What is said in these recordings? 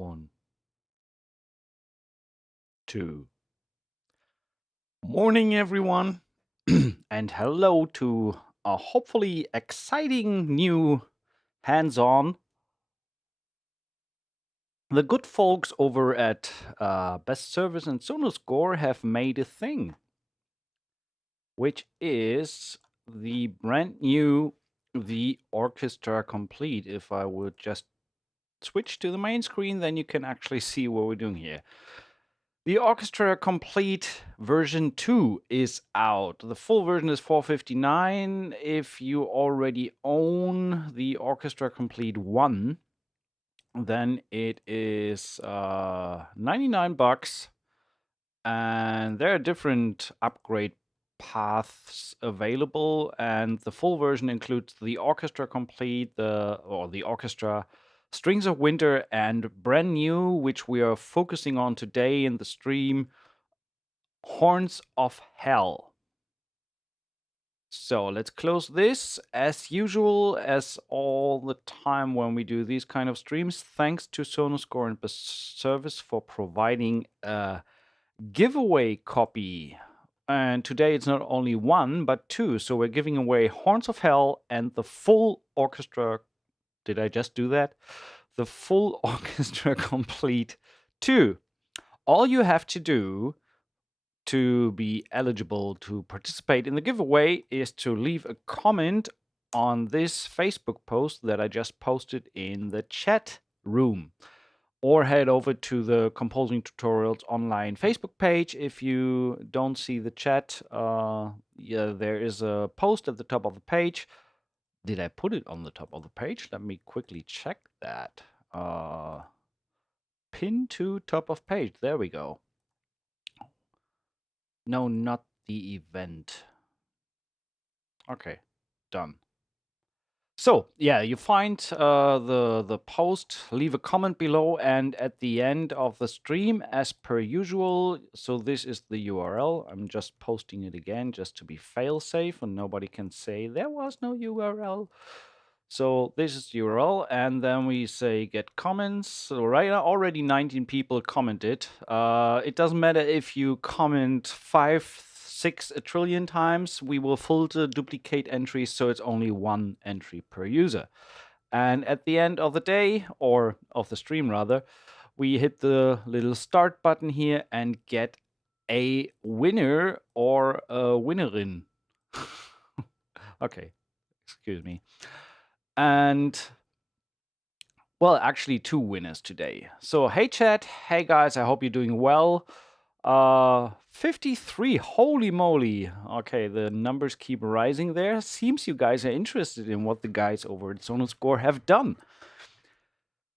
1, 2. Morning, everyone, and hello to a hopefully exciting new hands-on. The good folks over at Best Service and Sonuscore have made a thing, which is the brand new Orchestra Complete. If I would just switch to the main screen, then you can actually see what we're doing here. The Orchestra Complete version 2 is out. The full version is $459. If you already own the Orchestra Complete 1, then it is $99. And there are different upgrade paths available, and the full version includes the Orchestra Complete, the Orchestra Strings of Winter, and brand new, which we are focusing on today in the stream, Horns of Hell. So let's close this. As usual, as all the time when we do these kind of streams, thanks to Sonuscore and Best Service for providing a giveaway copy. And today it's not only one, but two. So we're giving away Horns of Hell and the full orchestra. Did I just do that? The full Orchestra Complete 2. All you have to do to be eligible to participate in the giveaway is to leave a comment on this Facebook post that I just posted in the chat room, or head over to the Composing Tutorials online Facebook page. If you don't see the chat, there is a post at the top of the page. Did I put it on the top of the page? Let me quickly check that. Pin to top of page. There we go. No, not the event. Okay, done. So yeah, you find the post, leave a comment below, and at the end of the stream, as per usual, so this is the URL. I'm just posting it again just to be fail-safe and nobody can say there was no URL. So this is the URL, and then we say get comments. So right now, already 19 people commented. It doesn't matter if you comment 5, 6 a trillion times, we will filter duplicate entries, so it's only one entry per user. And at the end of the day, or of the stream rather, we hit the little start button here and get a winner or a winnerin. Okay, excuse me. And well, actually 2 winners today. So hey chat, hey guys, I hope you're doing well. 53, holy moly. Okay, the numbers keep rising there. Seems you guys are interested in what the guys over at Sonuscore have done.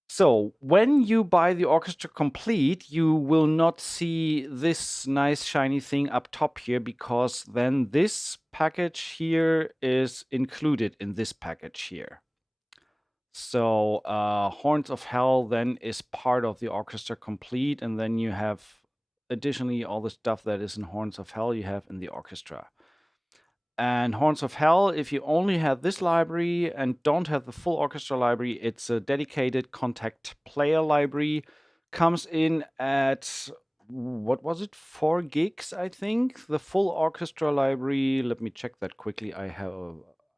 So when you buy the Orchestra Complete, you will not see this nice shiny thing up top here, because then this package here is included in this package here. So Horns of Hell then is part of the Orchestra Complete, and then you have additionally all the stuff that is in Horns of Hell you have in the orchestra. And Horns of Hell, if you only have this library and don't have the full orchestra library, it's a dedicated Contact player library. Comes in at, what was it, 4 gigs, I think? The full orchestra library, let me check that quickly. I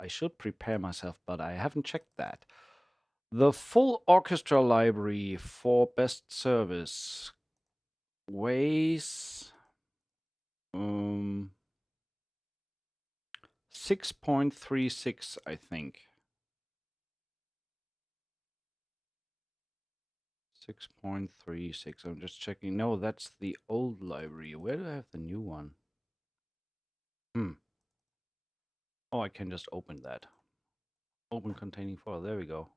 should prepare myself, but I haven't checked that. The full orchestra library for Best Service weighs 6.36, I think. 6.36. I'm just checking. No, that's the old library. Where do I have the new one? Oh, I can just open that. Open containing file. There we go.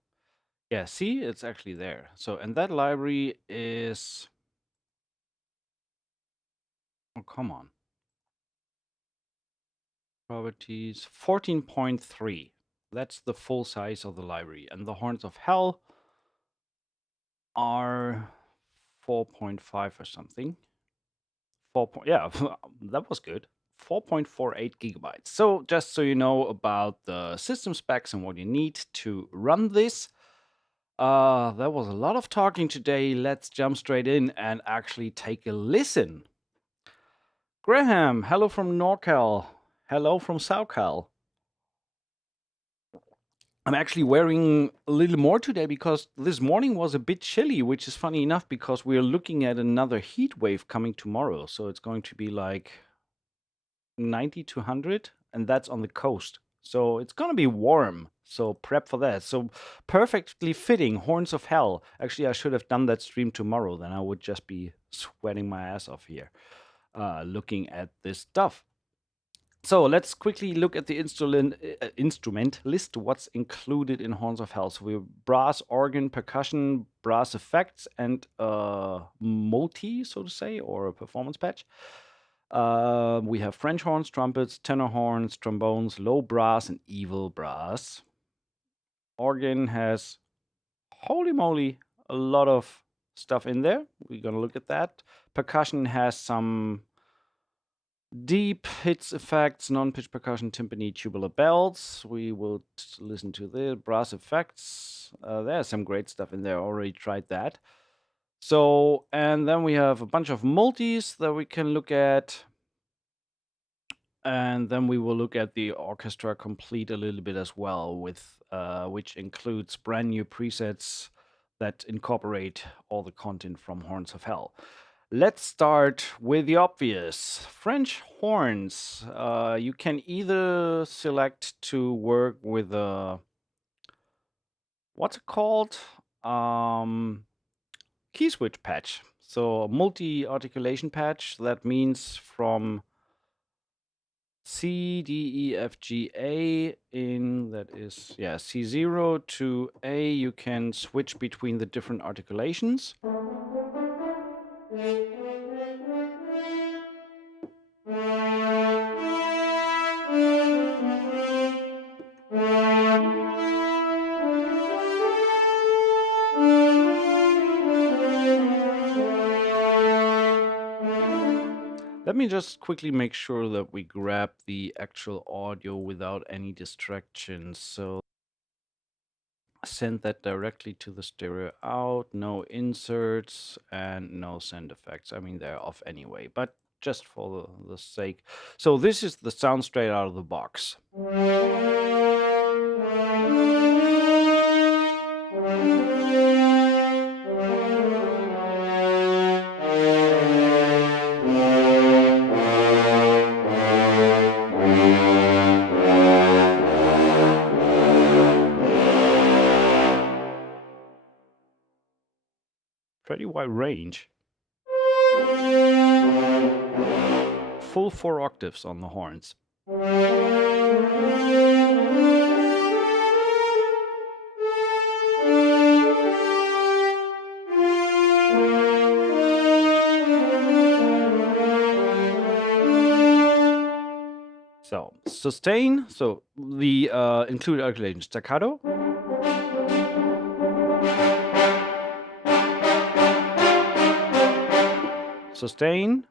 Yeah, see, it's actually there. So, and that library is... Oh, come on. Properties 14.3. That's the full size of the library. And the Horns of Hell are 4.5 or something. Yeah, that was good. 4.48 gigabytes. So just so you know about the system specs and what you need to run this. There was a lot of talking today. Let's jump straight in and actually take a listen. Graham, hello from NorCal. Hello from SoCal. I'm actually wearing a little more today because this morning was a bit chilly, which is funny enough because we're looking at another heat wave coming tomorrow. So it's going to be like 90 to 100, and that's on the coast. So it's going to be warm. So prep for that. So perfectly fitting, Horns of Hell. Actually, I should have done that stream tomorrow. Then I would just be sweating my ass off here looking at this stuff. So let's quickly look at the instrument list, what's included in Horns of Hell. So we have brass, organ, percussion, brass effects, and multi, so to say, or a performance patch. We have French horns, trumpets, tenor horns, trombones, low brass, and evil brass. Organ has, holy moly, a lot of stuff in there. We're going to look at that. Percussion has some deep hits effects, non-pitch percussion, timpani, tubular bells. We will listen to the brass effects. There's some great stuff in there. Already tried that. So, and then we have a bunch of multis that we can look at. And then we will look at the Orchestra Complete a little bit as well, with which includes brand new presets that incorporate all the content from Horns of Hell. Let's start with the obvious. French horns. You can either select to work with a, what's it called? Key switch patch. So a multi-articulation patch. That means from C, D, E, F, G, A in, that is, yeah, C0 to A, you can switch between the different articulations. Let me just quickly make sure that we grab the actual audio without any distractions. So send that directly to the stereo out, no inserts and no send effects. I mean, they're off anyway, but just for the sake. So this is the sound straight out of the box. Pretty wide range. Full 4 octaves on the horns. So sustain. So the included articulations: staccato, sustain,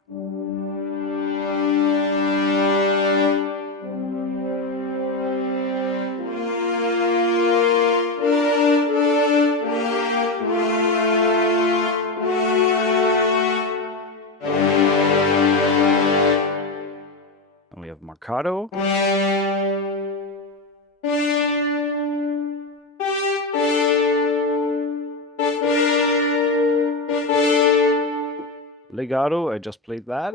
and we have marcato, legato. I just played that.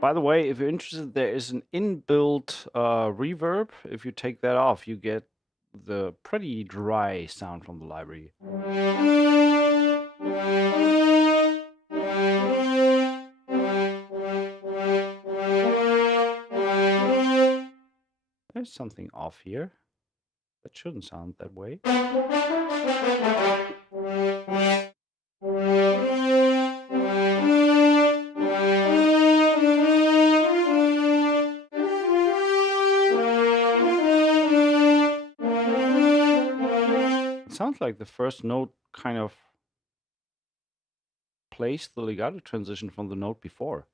By the way, if you're interested, there is an inbuilt reverb. If you take that off, you get the pretty dry sound from the library. There's something off here. That shouldn't sound that way. It sounds like the first note kind of replace the legato transition from the note before.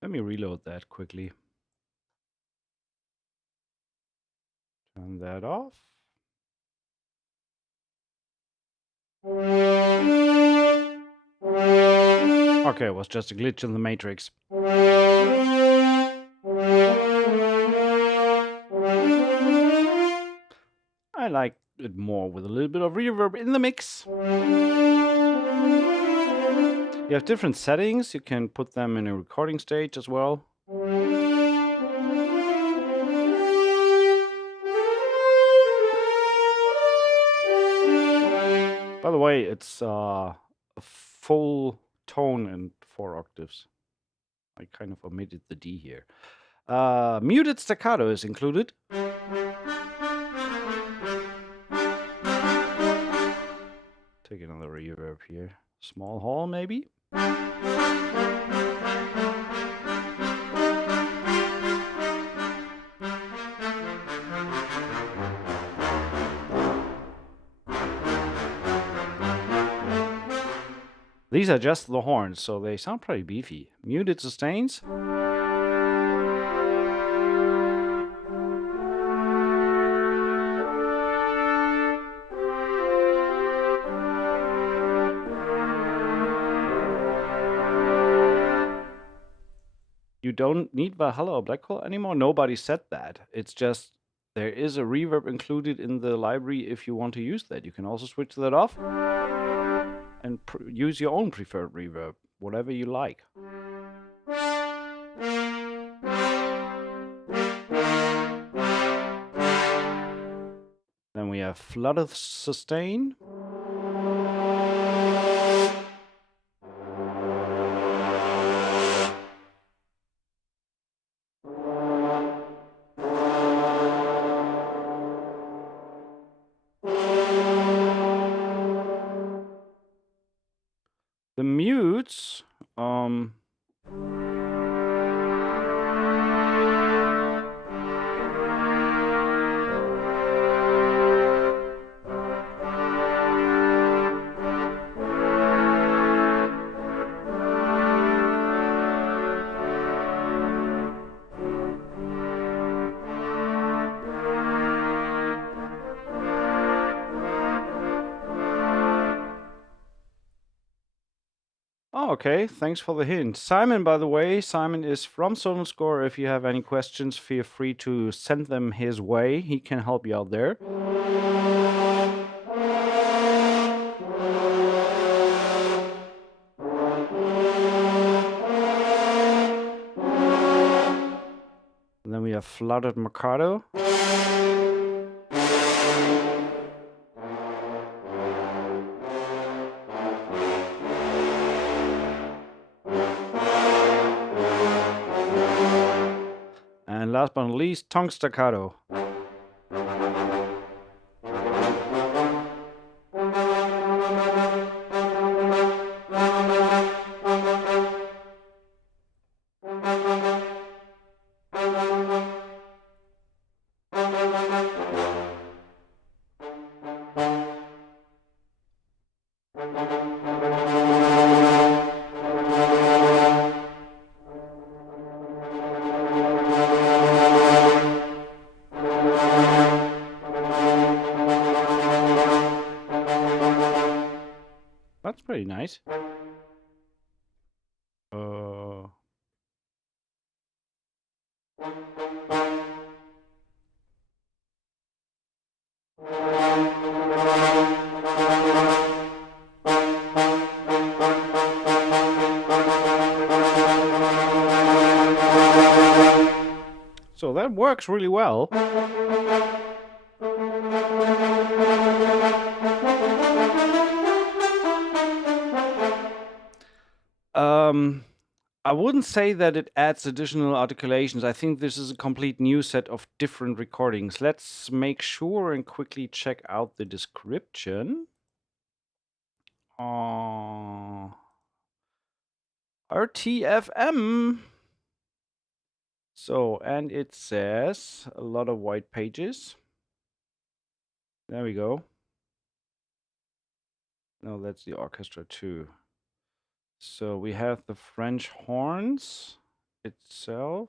Let me reload that quickly. Turn that off. Okay, it was just a glitch in the matrix. I like it more with a little bit of reverb in the mix. You have different settings. You can put them in a recording stage as well. By the way, it's a full tone and 4 octaves. I kind of omitted the D here. Muted staccato is included. Take another reverb here. Small hall, maybe. These are just the horns, so they sound pretty beefy. Muted sustains. You don't need Valhalla or Black Hole anymore. Nobody said that. It's just there is a reverb included in the library if you want to use that. You can also switch that off and use your own preferred reverb, whatever you like. Then we have flooded sustain. The mutes, oh, okay, thanks for the hint. Simon, by the way, Simon is from Sonuscore. If you have any questions, feel free to send them his way. He can help you out there. And then we have flooded Mercado. And last but not least, tongue staccato. That's pretty nice. So that works really well. I wouldn't say that it adds additional articulations. I think this is a complete new set of different recordings. Let's make sure and quickly check out the description. RTFM. So, and it says a lot of white pages. There we go. No, that's the orchestra too. So we have the French horns itself.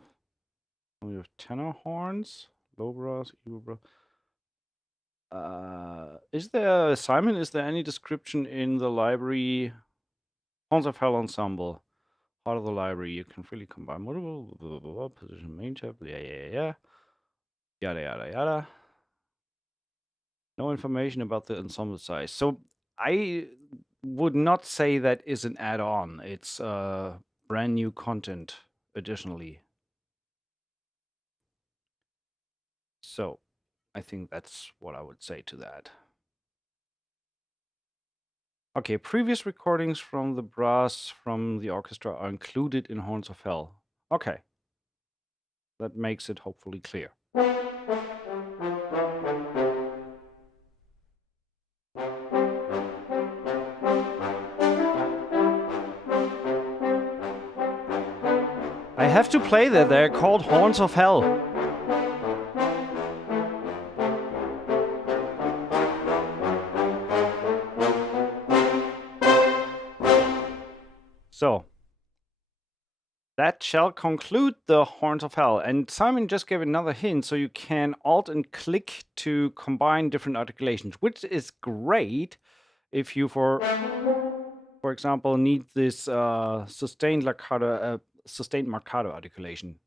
We have tenor horns, low brass, evil brass. Is there, Simon, is there any description in the library? Horns of Hell Ensemble. Part of the library. You can freely combine multiple position main tab. Yeah. Yada, yada, yada. No information about the ensemble size. So I would not say that is an add-on. It's brand new content additionally. So I think that's what I would say to that. Okay, previous recordings from the brass from the orchestra are included in Horns of Hell. Okay. That makes it hopefully clear. I have to play that. They're called Horns of Hell. So, that shall conclude the Horns of Hell. And Simon just gave another hint, so you can Alt and click to combine different articulations, which is great if you, for example, need this sustained marcato articulation.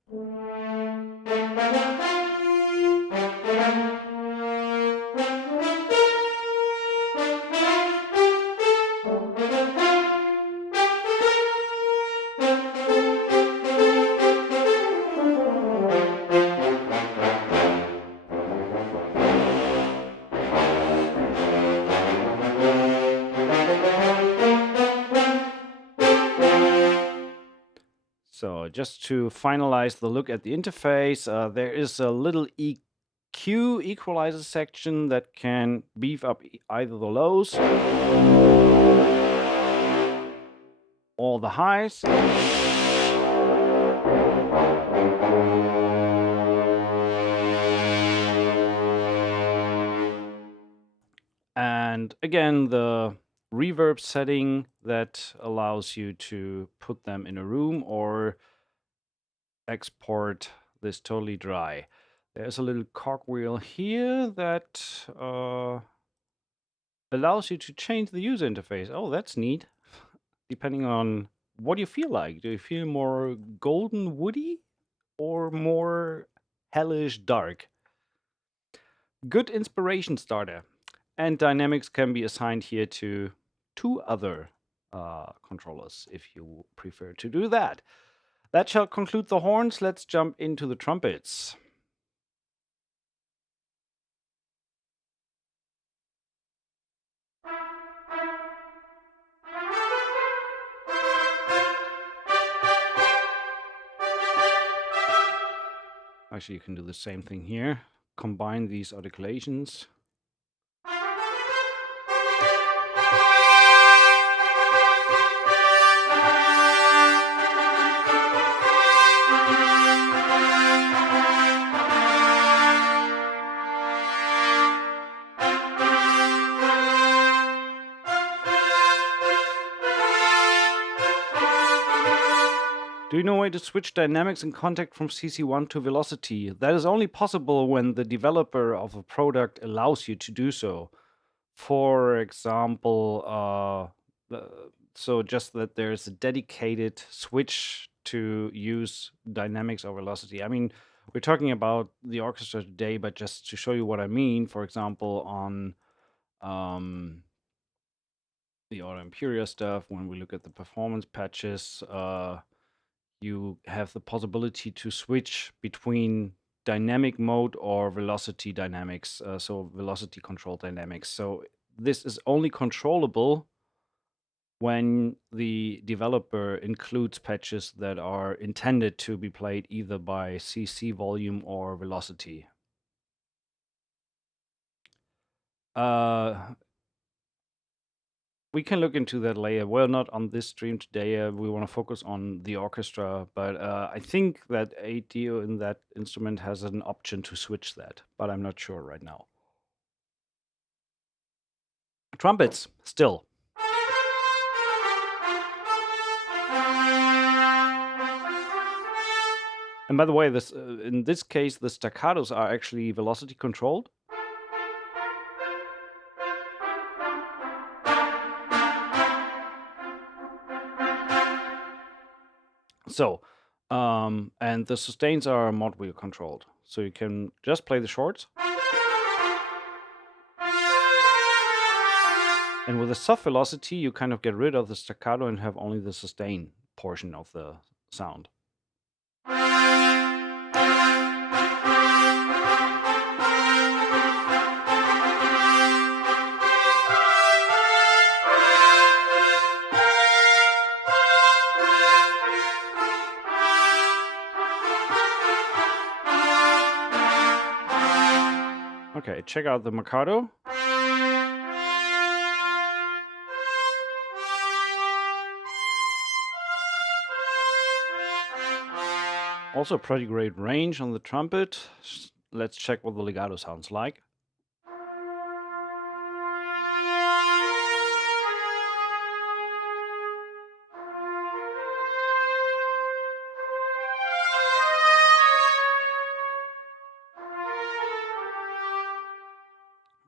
So just to finalize the look at the interface, there is a little EQ equalizer section that can beef up either the lows or the highs. And again, the reverb setting that allows you to put them in a room or export this totally dry. There's a little cogwheel here that allows you to change the user interface. Oh, that's neat. Depending on what you feel like. Do you feel more golden woody or more hellish dark? Good inspiration starter. And dynamics can be assigned here to 2 other controllers if you prefer to do that. That shall conclude the horns. Let's jump into the trumpets. Actually, you can do the same thing here. Combine these articulations. Do you know a way to switch dynamics in contact from CC1 to velocity? That is only possible when the developer of a product allows you to do so. For example, so just that there's a dedicated switch to use dynamics or velocity. I mean, we're talking about the orchestra today, but just to show you what I mean, for example, on the Auto Imperia stuff, when we look at the performance patches, you have the possibility to switch between dynamic mode or velocity dynamics, so velocity control dynamics. So this is only controllable when the developer includes patches that are intended to be played either by CC volume or velocity. We can look into that later. Well, not on this stream today. We want to focus on the orchestra, but I think that ADO in that instrument has an option to switch that, but I'm not sure right now. Trumpets, still. And by the way, this in this case, the staccatos are actually velocity controlled. So, and the sustains are mod wheel controlled. So you can just play the shorts. And with a soft velocity, you kind of get rid of the staccato and have only the sustain portion of the sound. Okay, check out the Mikado. Also pretty great range on the trumpet. Let's check what the legato sounds like.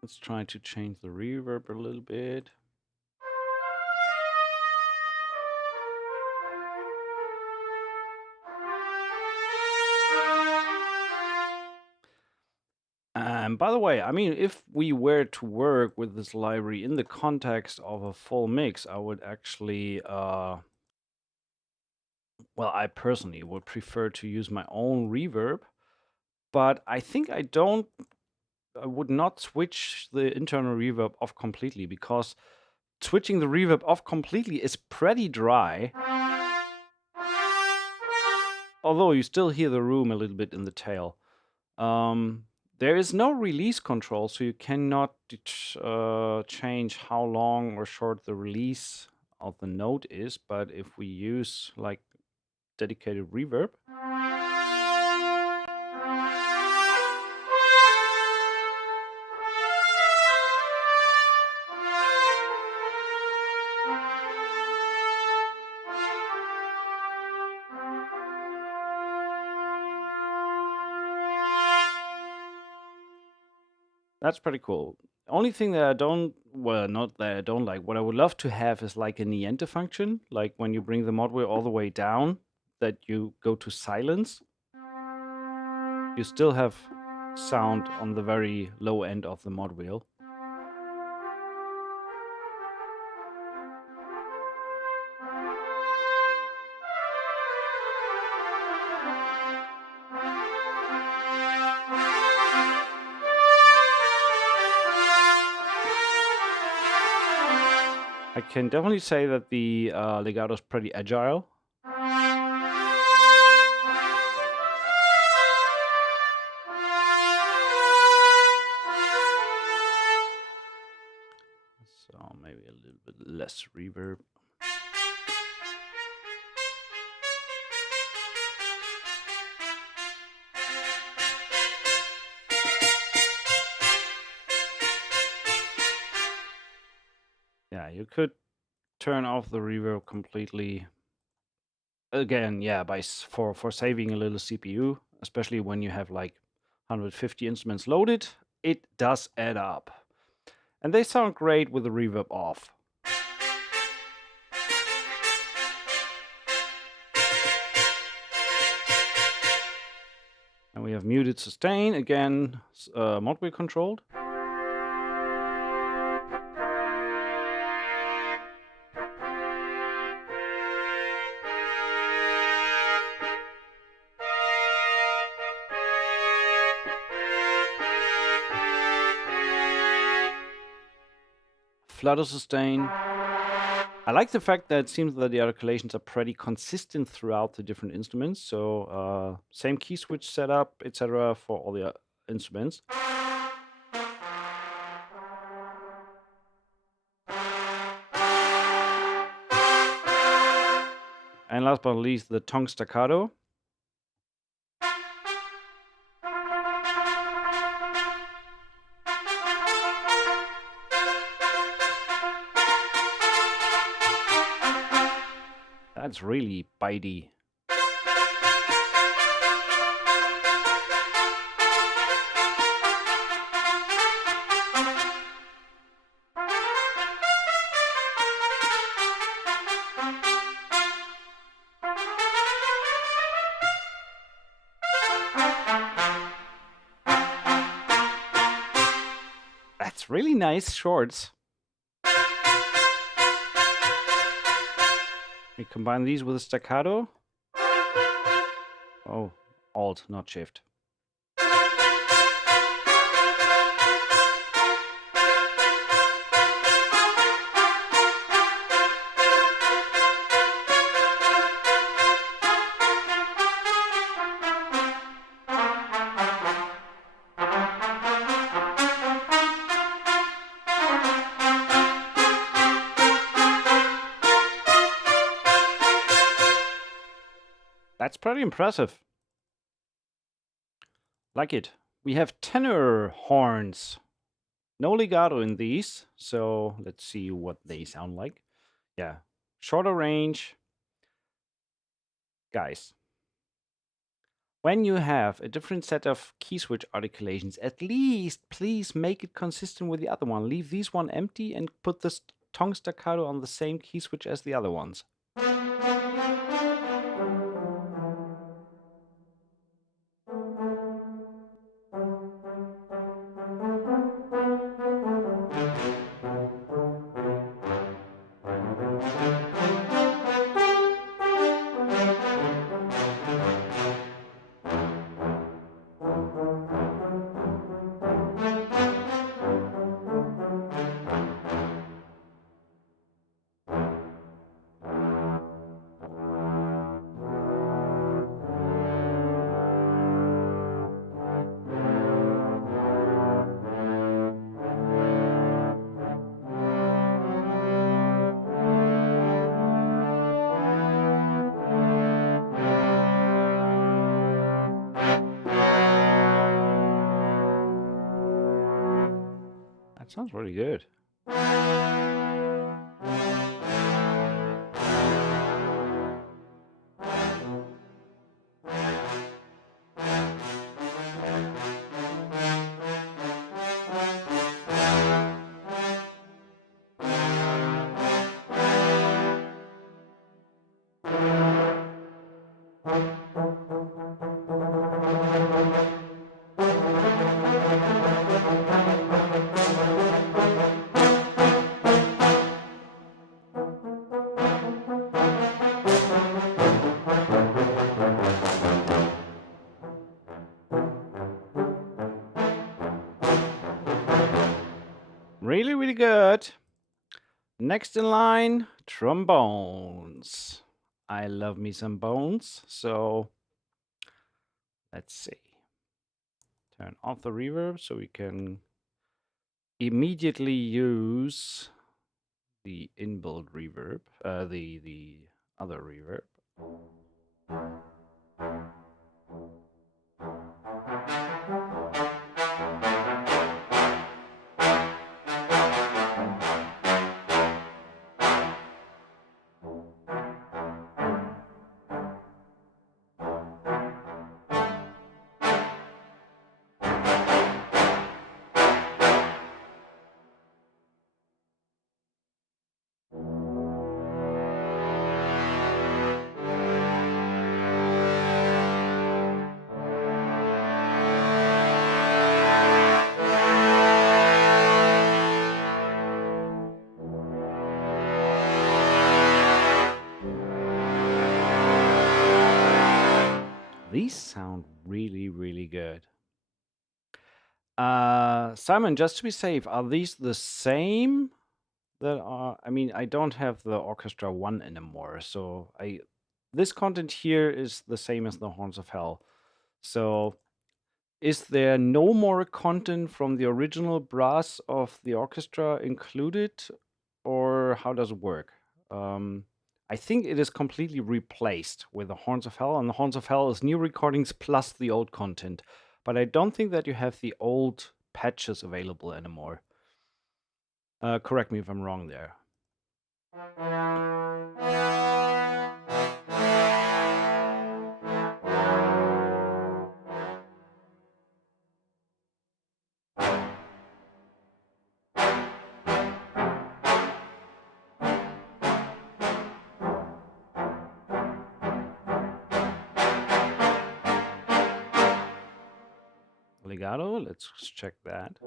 Let's try to change the reverb a little bit. And by the way, I mean, if we were to work with this library in the context of a full mix, I would actually, well, I personally would prefer to use my own reverb, but I think I would not switch the internal reverb off completely, because switching the reverb off completely is pretty dry. Although you still hear the room a little bit in the tail. There is no release control, so you cannot change how long or short the release of the note is. But if we use like dedicated reverb, that's pretty cool. Only thing that I don't, well, not that I don't like, what I would love to have is like a niente function, like when you bring the mod wheel all the way down, that you go to silence. You still have sound on the very low end of the mod wheel. I can definitely say that the legato is pretty agile. So maybe a little bit less reverb. Yeah, you could turn off the reverb completely. Again, yeah, for saving a little CPU, especially when you have like 150 instruments loaded, it does add up. And they sound great with the reverb off. And we have muted sustain, again, mod wheel controlled. Flutter sustain. I like the fact that it seems that the articulations are pretty consistent throughout the different instruments. So same key switch setup, etc. for all the instruments. And last but not least, the tongue staccato. That's really bitey. That's really nice shorts. We combine these with a staccato. Oh, Alt, not Shift. That's pretty impressive. Like it. We have tenor horns. No legato in these, so let's see what they sound like. Yeah, shorter range. Guys, when you have a different set of key switch articulations, at least please make it consistent with the other one. Leave these one empty and put this tongue staccato on the same key switch as the other ones. That sounds really good. Really, really good. Next in line, trombones. I love me some bones, so let's see. Turn off the reverb so we can immediately use the inbuilt reverb, the other reverb. These sound really, really good. Simon, just to be safe, are these the same that are... I mean, I don't have the Orchestra 1 anymore, so this content here is the same as the Horns of Hell. So is there no more content from the original brass of the orchestra included, or how does it work? I think it is completely replaced with the Horns of Hell, and the Horns of Hell is new recordings plus the old content. But I don't think that you have the old patches available anymore. Correct me if I'm wrong there. Legato, let's check that.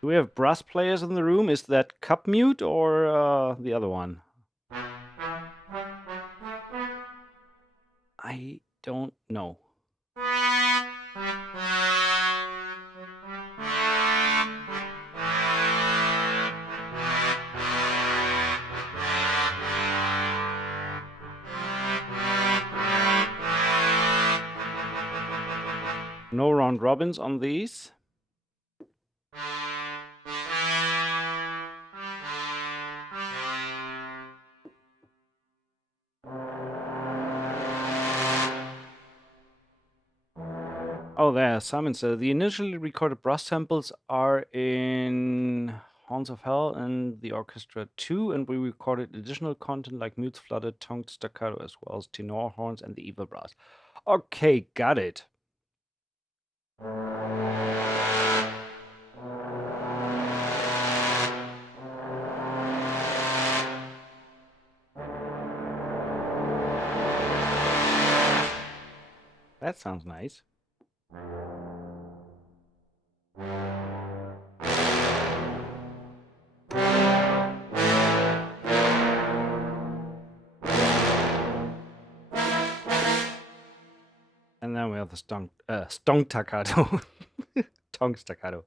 Do we have brass players in the room? Is that cup mute or the other one? I don't know. No round robins on these. Oh, there, Simon said the initially recorded brass samples are in Horns of Hell and the Orchestra 2, and we recorded additional content like mutes, flooded, tongued staccato, as well as tenor horns and the evil brass. Okay, got it. That sounds nice. And then we have the stonk staccato. Tongue staccato.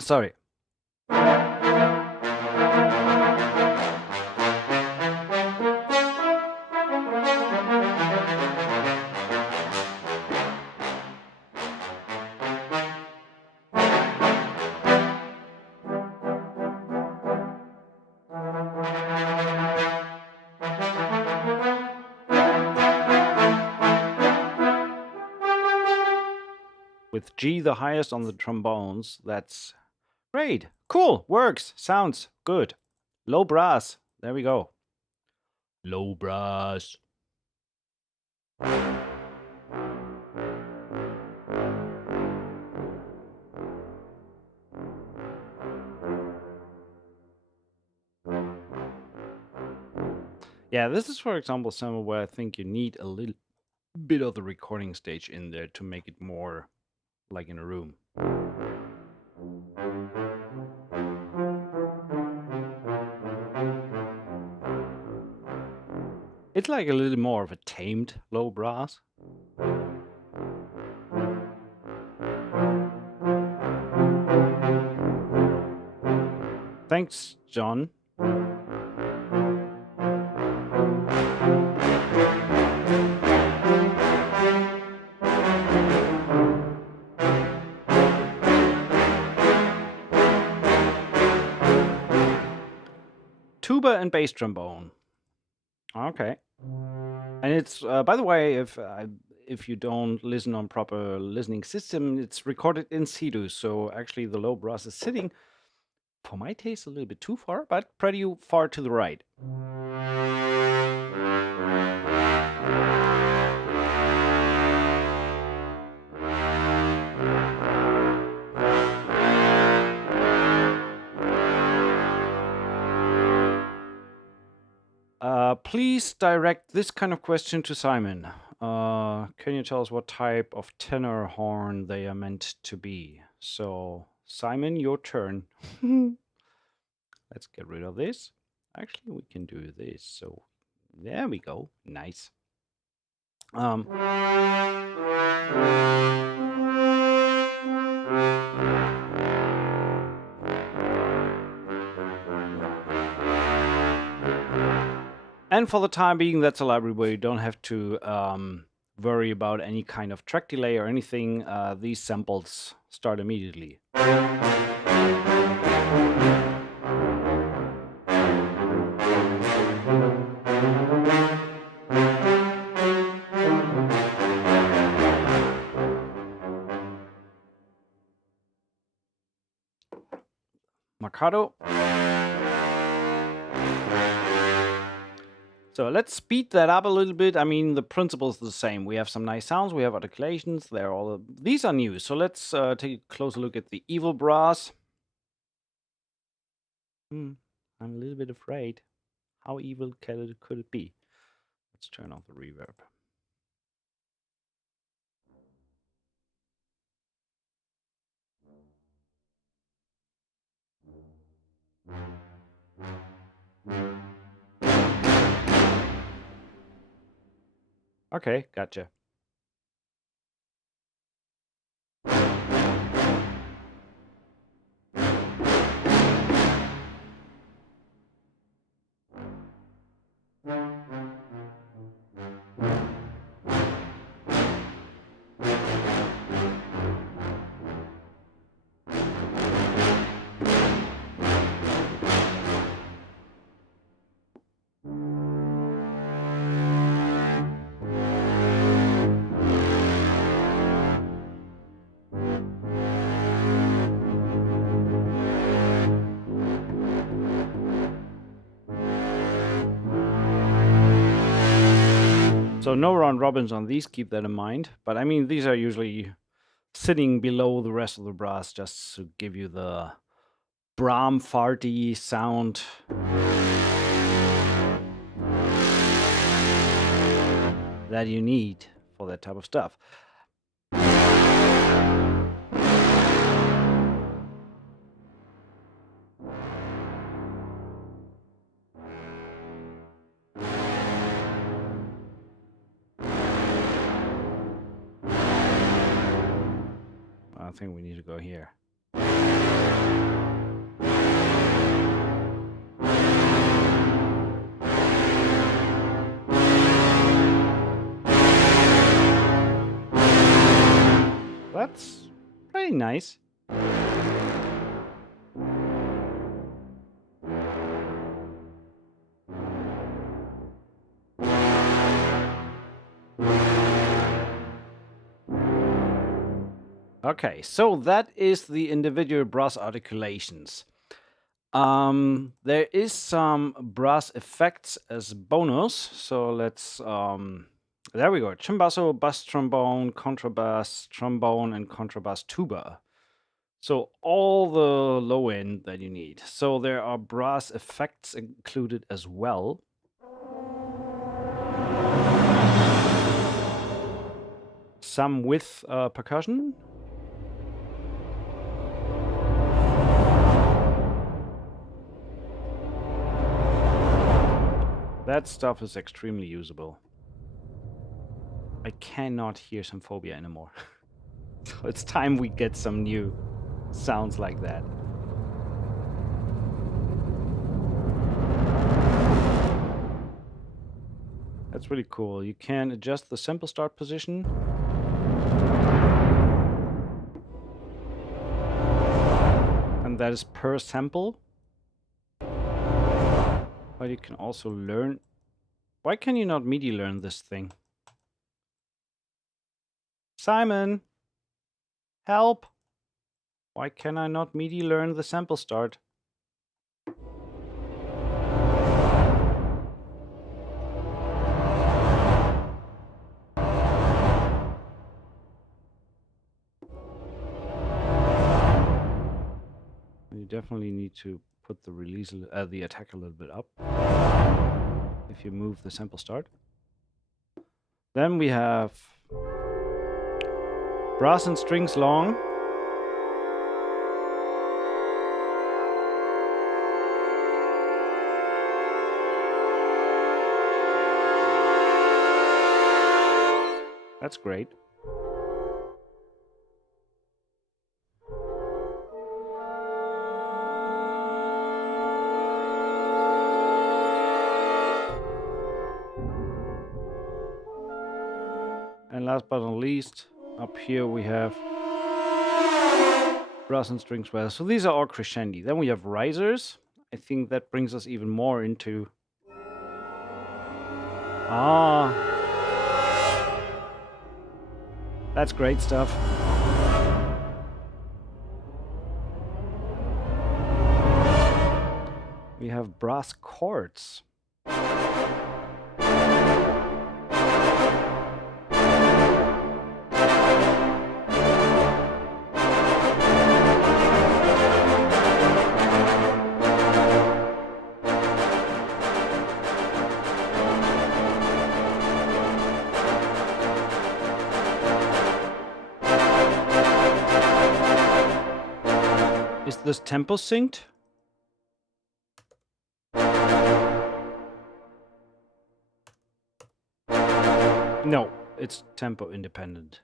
Sorry. With G the highest on the trombones, that's great. Cool, works, sounds good. Low brass, there we go. Low brass. Yeah, this is, for example, somewhere where I think you need a little bit of the recording stage in there to make it more like in a room. It's like a little more of a tamed low brass. Thanks, John. Tuba and bass trombone. Okay. And it's, by the way, if you don't listen on proper listening system, it's recorded in situ. So actually the low brass is sitting, for my taste, a little bit too far, but pretty far to the right. Please direct this kind of question to Simon. can you tell us what type of tenor horn they are meant to be? So, Simon, your turn. Let's get rid of this. Actually, we can do this. So, there we go. Nice. And for the time being, that's a library where you don't have to worry about any kind of track delay or anything. These samples start immediately. Marcato. So let's speed that up a little bit. I mean, the principle is the same. We have some nice sounds. We have articulations. They're all these are new. So let's take a closer look at the evil brass. I'm a little bit afraid. How evil could it be? Let's turn off the reverb. Okay, gotcha. So no round robins on these, keep that in mind. But I mean, these are usually sitting below the rest of the brass just to give you the Bram farty sound. That you need for that type of stuff. I think we need to go here. That's pretty nice. Okay, so that is the individual brass articulations. There is some brass effects as bonus. So let's there we go. Cimbasso, bass trombone, contrabass, trombone, and contrabass tuba. So all the low end that you need. So there are brass effects included as well. Some with percussion. That stuff is extremely usable. I cannot hear Symphonia anymore. So it's time we get some new sounds like that. That's really cool. You can adjust the sample start position. And that is per sample. But you can also learn. Why can you not MIDI learn this thing? Simon! Help! Why can I not MIDI learn the sample start? You definitely need to put the release, the attack a little bit up. If you move the sample start. Then we have brass and strings long. That's great. And last but not least, up here we have brass and strings well. So these are all crescendi. Then we have risers. I think that brings us even more into... Ah, that's great stuff. We have brass chords. Is this tempo synced? No, it's tempo independent.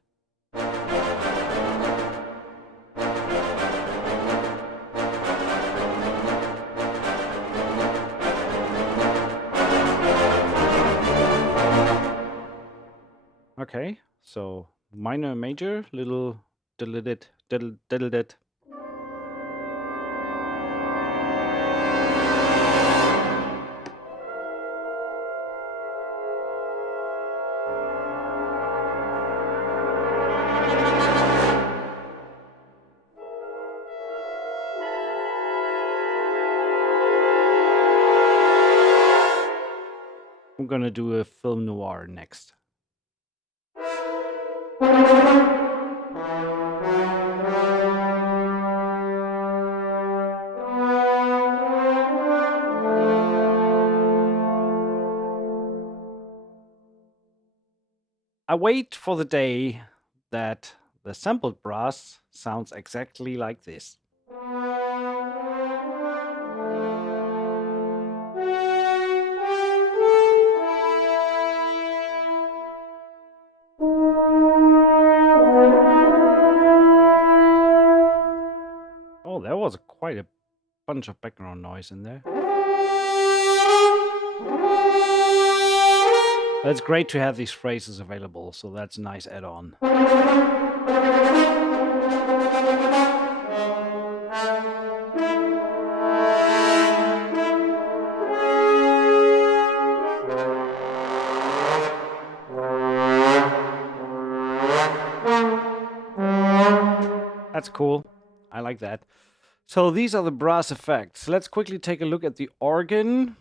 Okay, so minor, major, little diddle-dit, diddle-dit. I'm gonna do a film noir next. I wait for the day that the sampled brass sounds exactly like this. Oh, there was quite a bunch of background noise in there. But it's great to have these phrases available, so that's a nice add-on. That's cool. I like that. So these are the brass effects. Let's quickly take a look at the organ.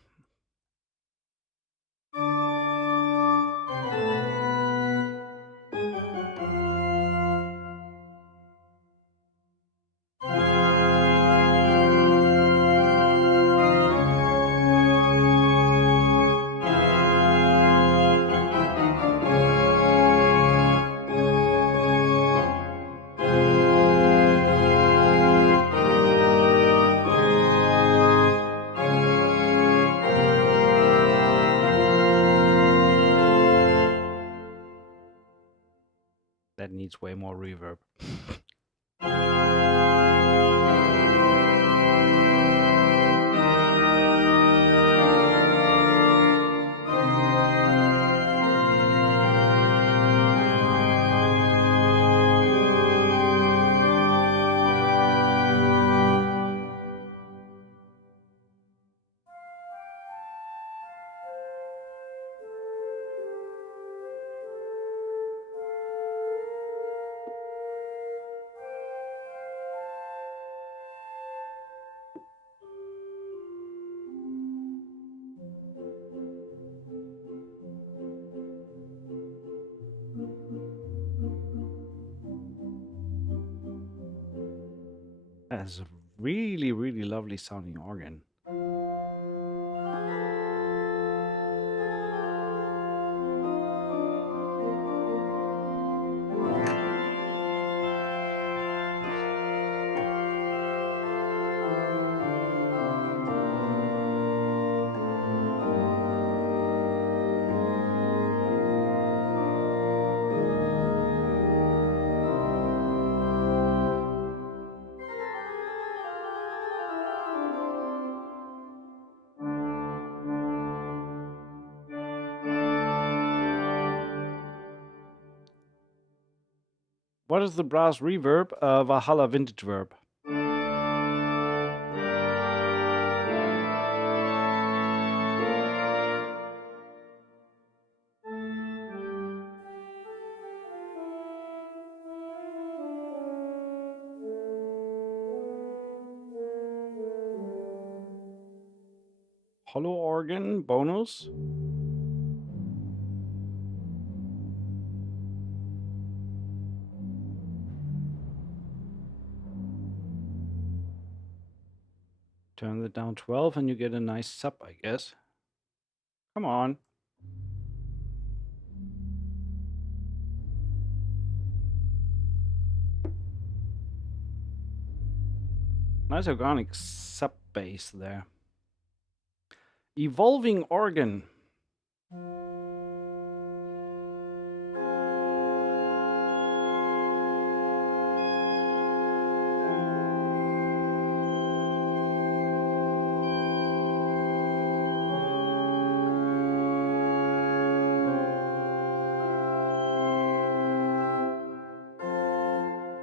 That needs way more reverb. That's a really, really lovely sounding organ. What is the brass reverb? Valhalla vintage verb. Hollow organ bonus. Turn that down 12 and you get a nice sub, I guess. Come on. Nice organic sub bass there. Evolving organ.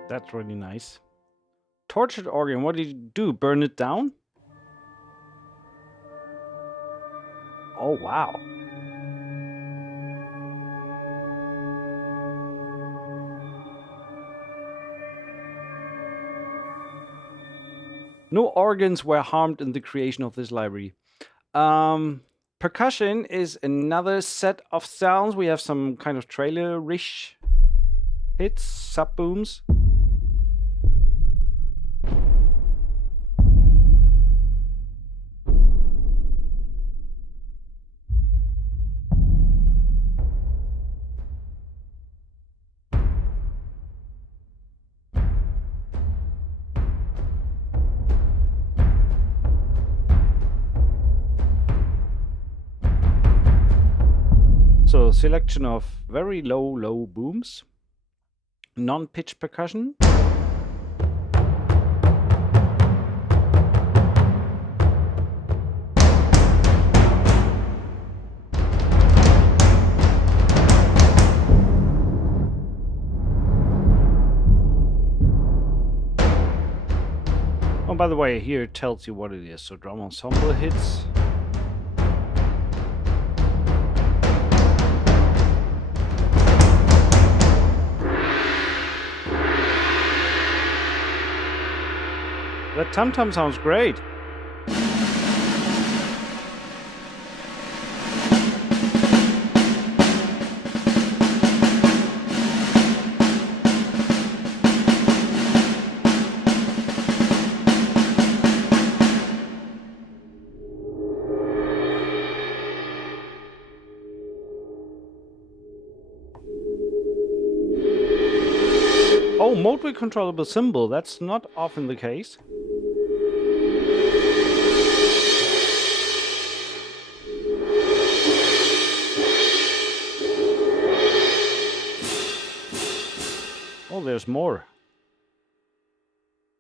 That's really nice. Tortured organ, what did you do? Burn it down? Oh, wow. No organs were harmed in the creation of this library. Percussion is another set of sounds. We have some kind of trailer-ish hits, sub-booms. So selection of very low booms, non-pitch percussion. Oh, by the way, here it tells you what it is. So drum ensemble hits. That tom-tom sounds great. Oh, mode with controllable cymbal. That's not often the case. Oh, there's more.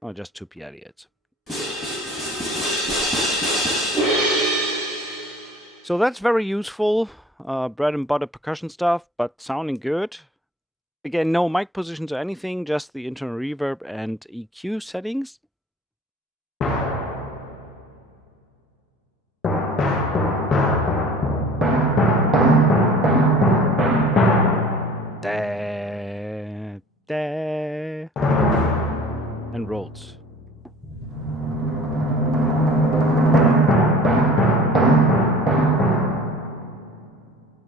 Oh, just two piariettes. So that's very useful. Bread and butter percussion stuff, but sounding good. Again, no mic positions or anything, just the internal reverb and EQ settings. And rolls.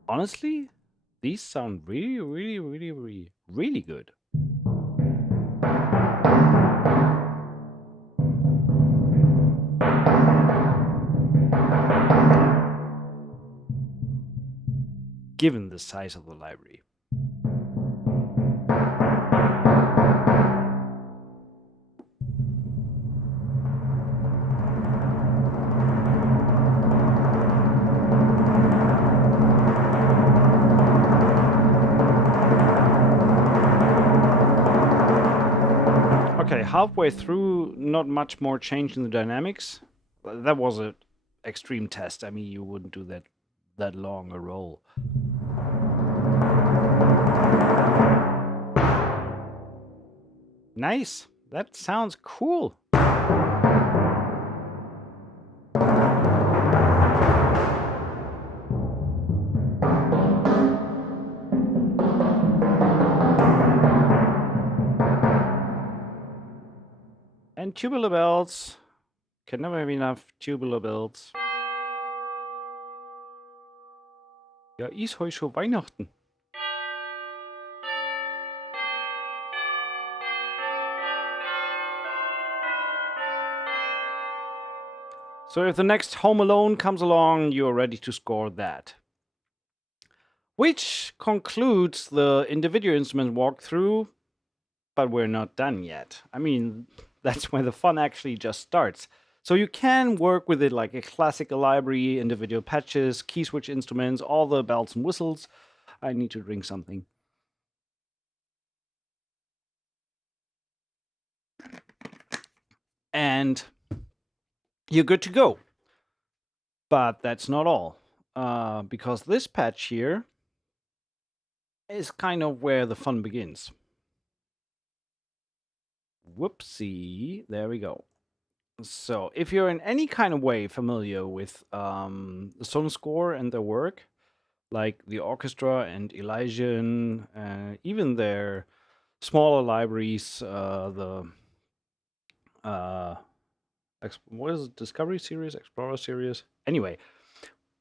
Honestly, these sound really good. Given the size of the library. Okay, halfway through, not much more change in the dynamics. That was an extreme test. I mean, you wouldn't do that long a roll. Nice. That sounds cool. And tubular bells. Can never have enough tubular bells. Ja, ist heute schon Weihnachten. So if the next Home Alone comes along, you're ready to score that. Which concludes the individual instrument walkthrough, but we're not done yet. I mean, that's where the fun actually just starts. So you can work with it like a classical library, individual patches, key switch instruments, all the bells and whistles. I need to drink something. And you're good to go. But that's not all, because this patch here is kind of where the fun begins. Whoopsie, there we go. So if you're in any kind of way familiar with the Sonuscore and their work, like the orchestra and Elysian, even their smaller libraries, the what is it, Discovery series, Explorer series? Anyway,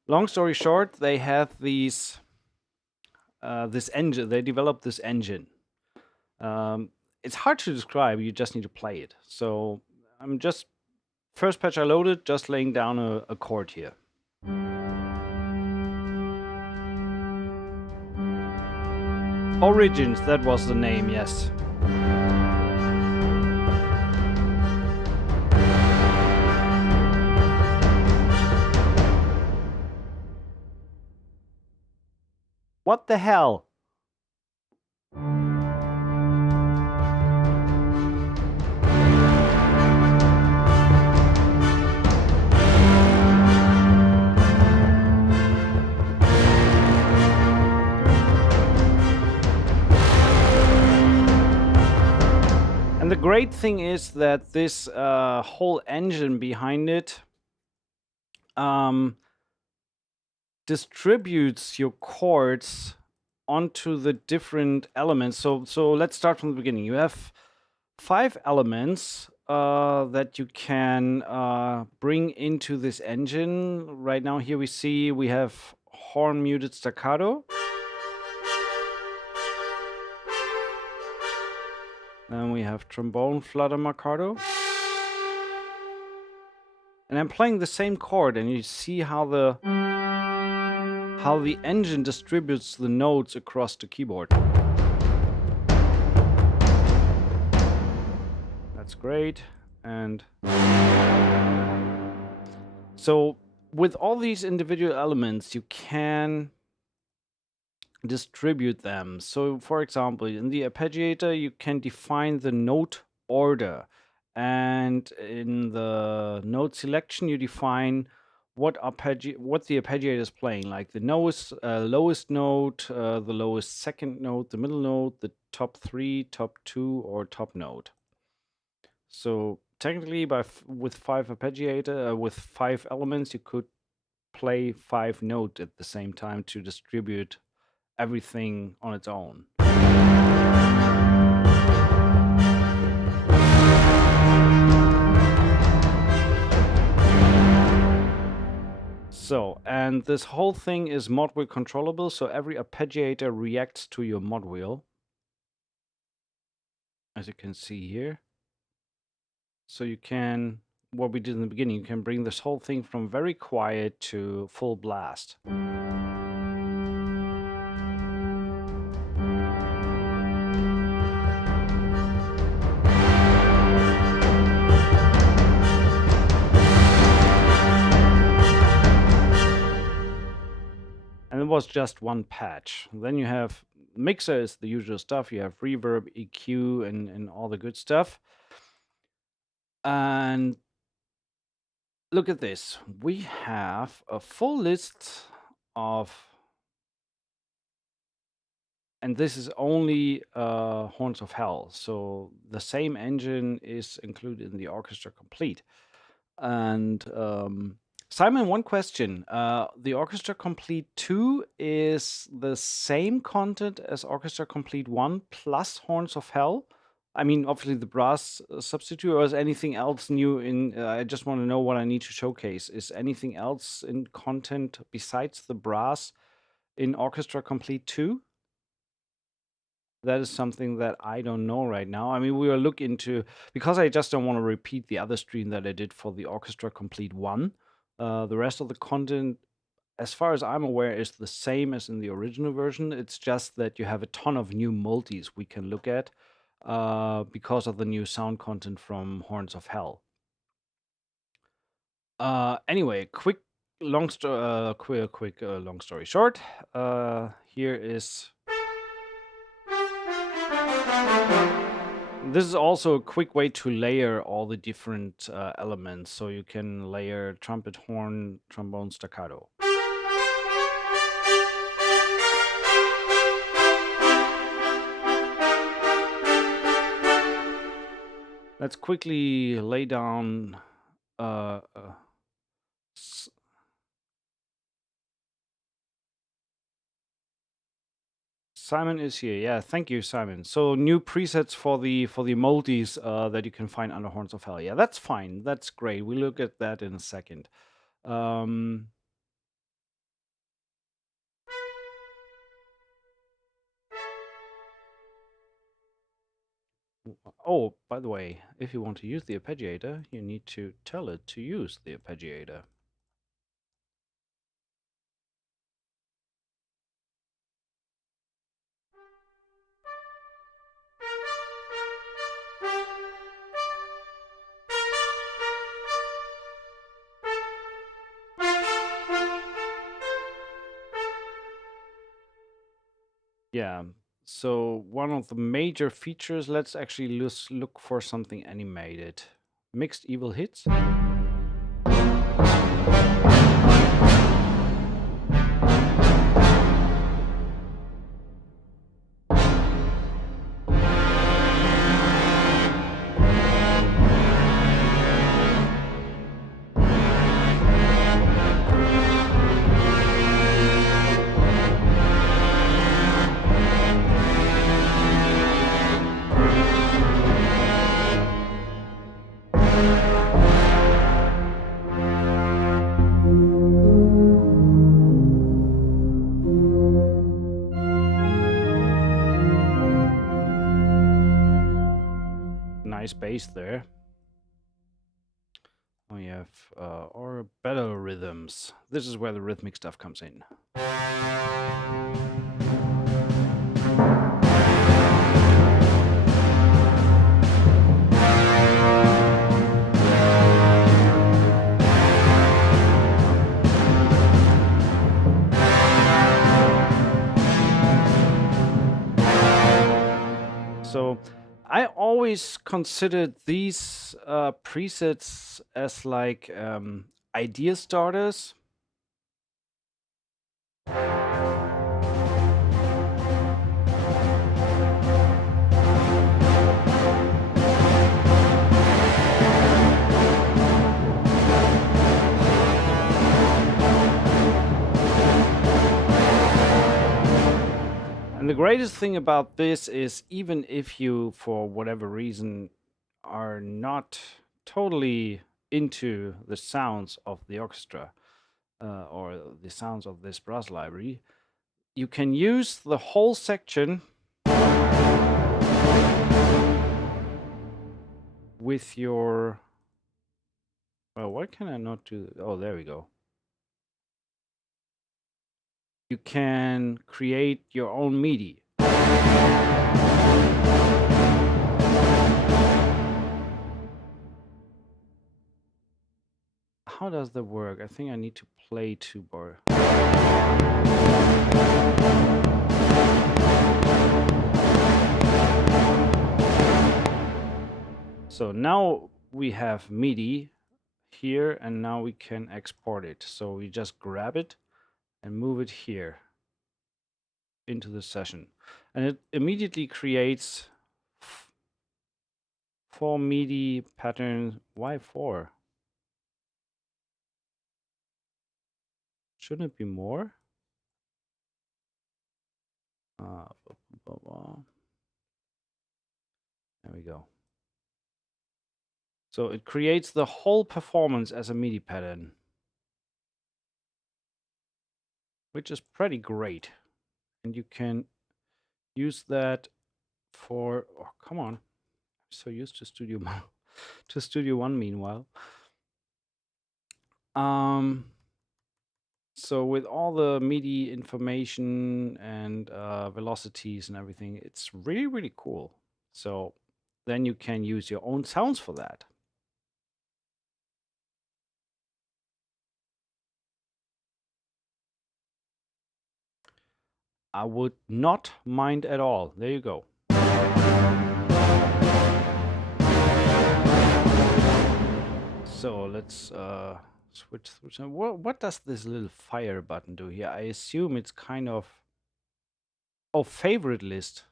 long story short, they have these this engine. They developed this engine. It's hard to describe. You just need to play it. So I'm just first patch I loaded, just laying down a chord here. Origins, that was the name, yes. What the hell? And the great thing is that this whole engine behind it distributes your chords onto the different elements. So let's start from the beginning. You have 5 elements that you can bring into this engine. Right now here we have horn muted staccato. Then we have trombone flutter marcato. And I'm playing the same chord, and you see how the engine distributes the notes across the keyboard. That's great. And so with all these individual elements, you can distribute them. So for example, in the arpeggiator, you can define the note order. And in the note selection, you define what the arpeggiator is playing, like the lowest note, the lowest second note, the middle note, the top 3, top 2, or top note. So technically, with 5 arpeggiator, with 5 elements, you could play 5 notes at the same time to distribute everything on its own. So, and this whole thing is mod wheel controllable, so every arpeggiator reacts to your mod wheel, as you can see here. So you can, what we did in the beginning, you can bring this whole thing from very quiet to full blast. And it was just one patch. Then you have mixer is the usual stuff. You have reverb, EQ, and all the good stuff. And look at this. We have a full list of and this is only Horns of Hell. So the same engine is included in the Orchestra Complete. And Simon, one question. The Orchestra Complete 2 is the same content as Orchestra Complete 1 plus Horns of Hell? I mean, obviously the brass substitute, or is anything else new in? I just want to know what I need to showcase. Is anything else in content besides the brass in Orchestra Complete 2? That is something that I don't know right now. I mean, we will look into, because I just don't want to repeat the other stream that I did for the Orchestra Complete 1. The rest of the content, as far as I'm aware, is the same as in the original version. It's just that you have a ton of new multis we can look at because of the new sound content from Horns of Hell. Anyway, long story short. Here is. This is also a quick way to layer all the different elements. So you can layer trumpet, horn, trombone, staccato. Let's quickly lay down. Simon is here. Yeah, thank you, Simon. So new presets for the multis that you can find under Horns of Hell. Yeah, that's fine. That's great. We'll look at that in a second. Oh, by the way, if you want to use the arpeggiator, you need to tell it to use the arpeggiator. Yeah, so one of the major features, let's actually look for something animated. Mixed evil hits. Nice bass there. We have or better rhythms. This is where the rhythmic stuff comes in. So I always considered these presets as like idea starters. And the greatest thing about this is, even if you, for whatever reason, are not totally into the sounds of the orchestra or the sounds of this brass library, you can use the whole section with your... Well, why can I not do... Oh, there we go. You can create your own Midi. How does that work? I think I need to play two bar. So now we have Midi here, and now we can export it. So we just grab it and move it here into the session. And it immediately creates 4 MIDI patterns. Why 4? Shouldn't it be more? There we go. So it creates the whole performance as a MIDI pattern, which is pretty great. And you can use that for, oh, come on. I'm so used to Studio One meanwhile. So with all the MIDI information and velocities and everything, it's really, really cool. So then you can use your own sounds for that. I would not mind at all. There you go. So let's switch through. What does this little fire button do here? I assume it's kind of... Oh, favorite list.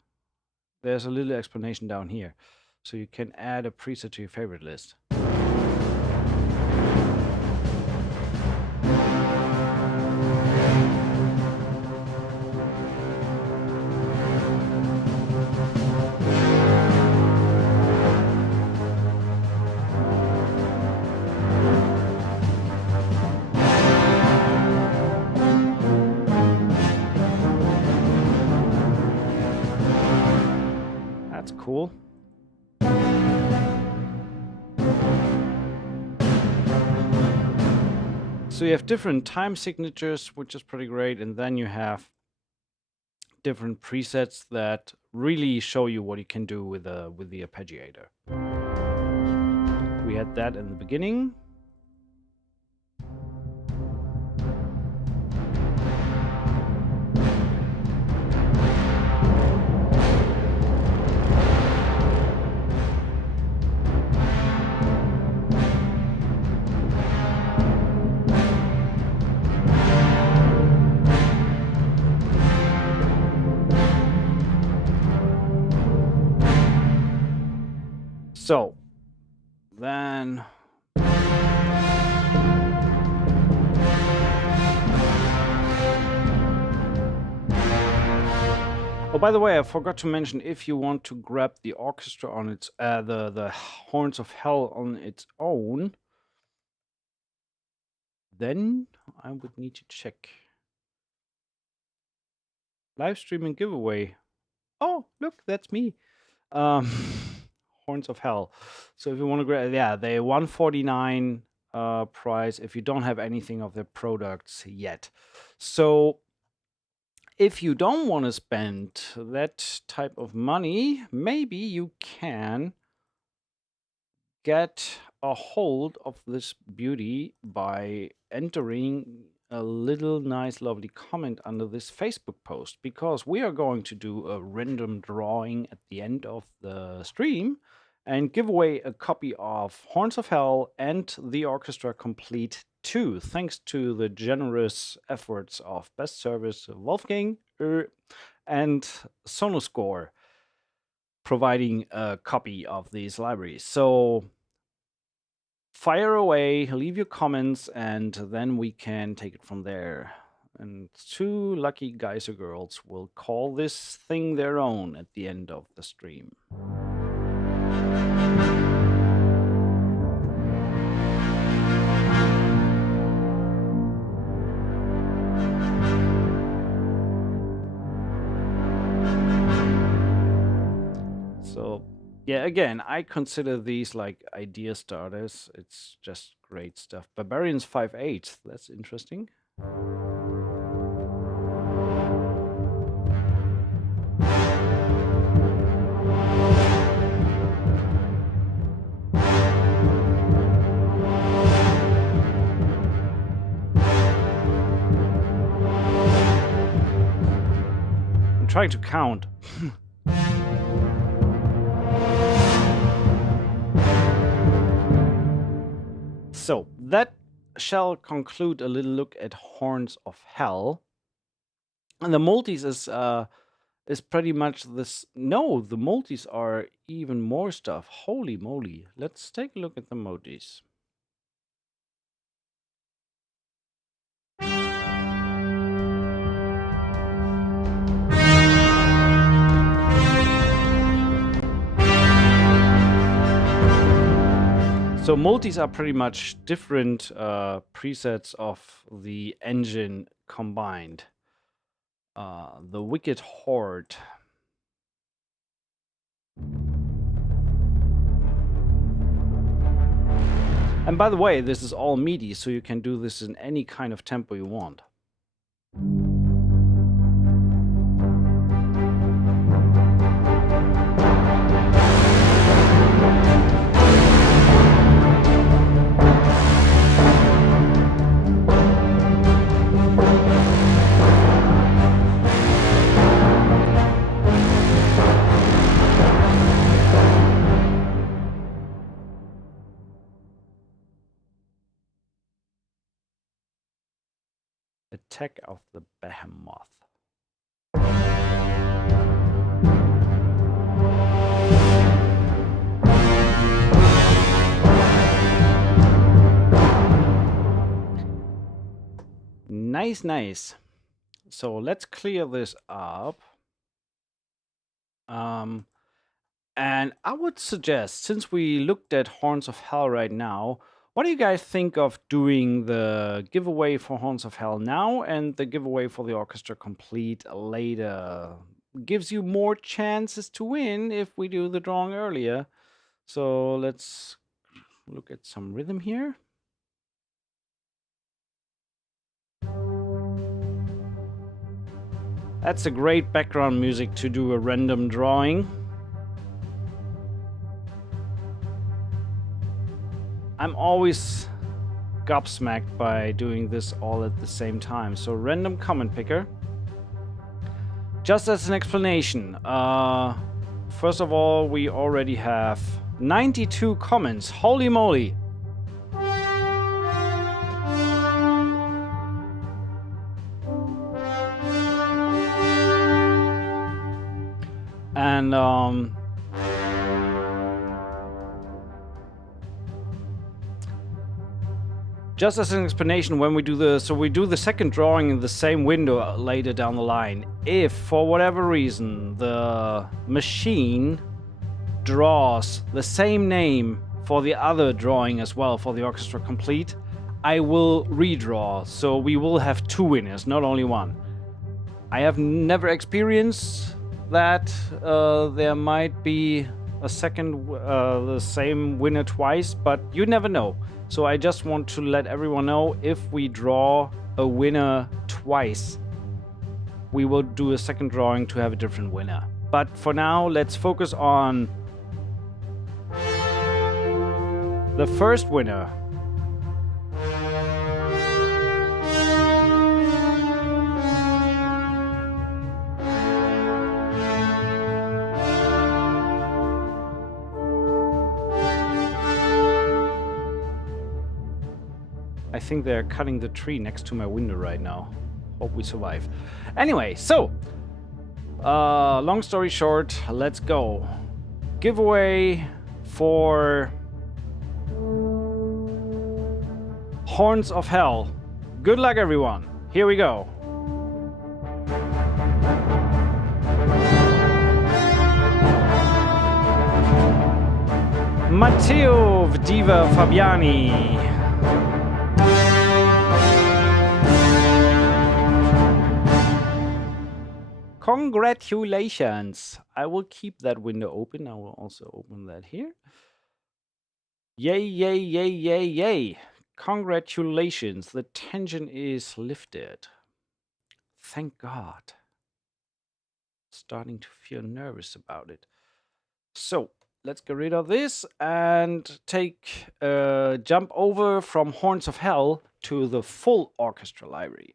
There's a little explanation down here. So you can add a preset to your favorite list. That's cool. So you have different time signatures, which is pretty great, and then you have different presets that really show you what you can do with the arpeggiator. We had that in the beginning. So then oh, by the way, I forgot to mention, if you want to grab the orchestra on its the Horns of Hell on its own, then I would need to check live streaming giveaway. Oh, look, that's me. Horns of Hell. So if you want to grab, yeah, they $149 price if you don't have anything of their products yet. So if you don't want to spend that type of money, maybe you can get a hold of this beauty by entering a little nice lovely comment under this Facebook post, because we are going to do a random drawing at the end of the stream and give away a copy of Horns of Hell and the Orchestra Complete 2, thanks to the generous efforts of Best Service Wolfgang and Sonuscore providing a copy of these libraries. So fire away, leave your comments, and then we can take it from there. And 2 lucky guys or girls will call this thing their own at the end of the stream. So yeah, again, I consider these like idea starters. It's just great stuff. Barbarians 5/8, that's interesting. I'm trying to count. So that shall conclude a little look at Horns of Hell. And the multis is pretty much this. No, the multis are even more stuff. Holy moly. Let's take a look at the multis. So multis are pretty much different presets of the engine combined. The Wicked Horde. And by the way, this is all Midi, so you can do this in any kind of tempo you want. Attack of the Behemoth. Nice, nice. So let's clear this up. And I would suggest, since we looked at Horns of Hell right now, what do you guys think of doing the giveaway for Horns of Hell now and the giveaway for the Orchestra Complete later? Gives you more chances to win if we do the drawing earlier. So let's look at some rhythm here. That's a great background music to do a random drawing. I'm always gobsmacked by doing this all at the same time. So random comment picker. Just as an explanation, first of all, we already have 92 comments. Holy moly! And just as an explanation, when we do the second drawing in the same window later down the line. If for whatever reason the machine draws the same name for the other drawing as well, for the Orchestra Complete, I will redraw. So we will have two winners, not only one. I have never experienced that there might be a second, the same winner twice, but you never know. So I just want to let everyone know, if we draw a winner twice, we will do a second drawing to have a different winner. But for now, let's focus on the first winner. I think they're cutting the tree next to my window right now. Hope we survive. Anyway, so long story short, let's go. Giveaway for Horns of Hell. Good luck, everyone. Here we go. Matteo Diva Fabiani. Congratulations. I will keep that window open. I will also open that here. Yay, yay, yay, yay, yay. Congratulations. The tension is lifted. Thank God. Starting to feel nervous about it. So let's get rid of this and take a jump over from Horns of Hell to the full orchestra library.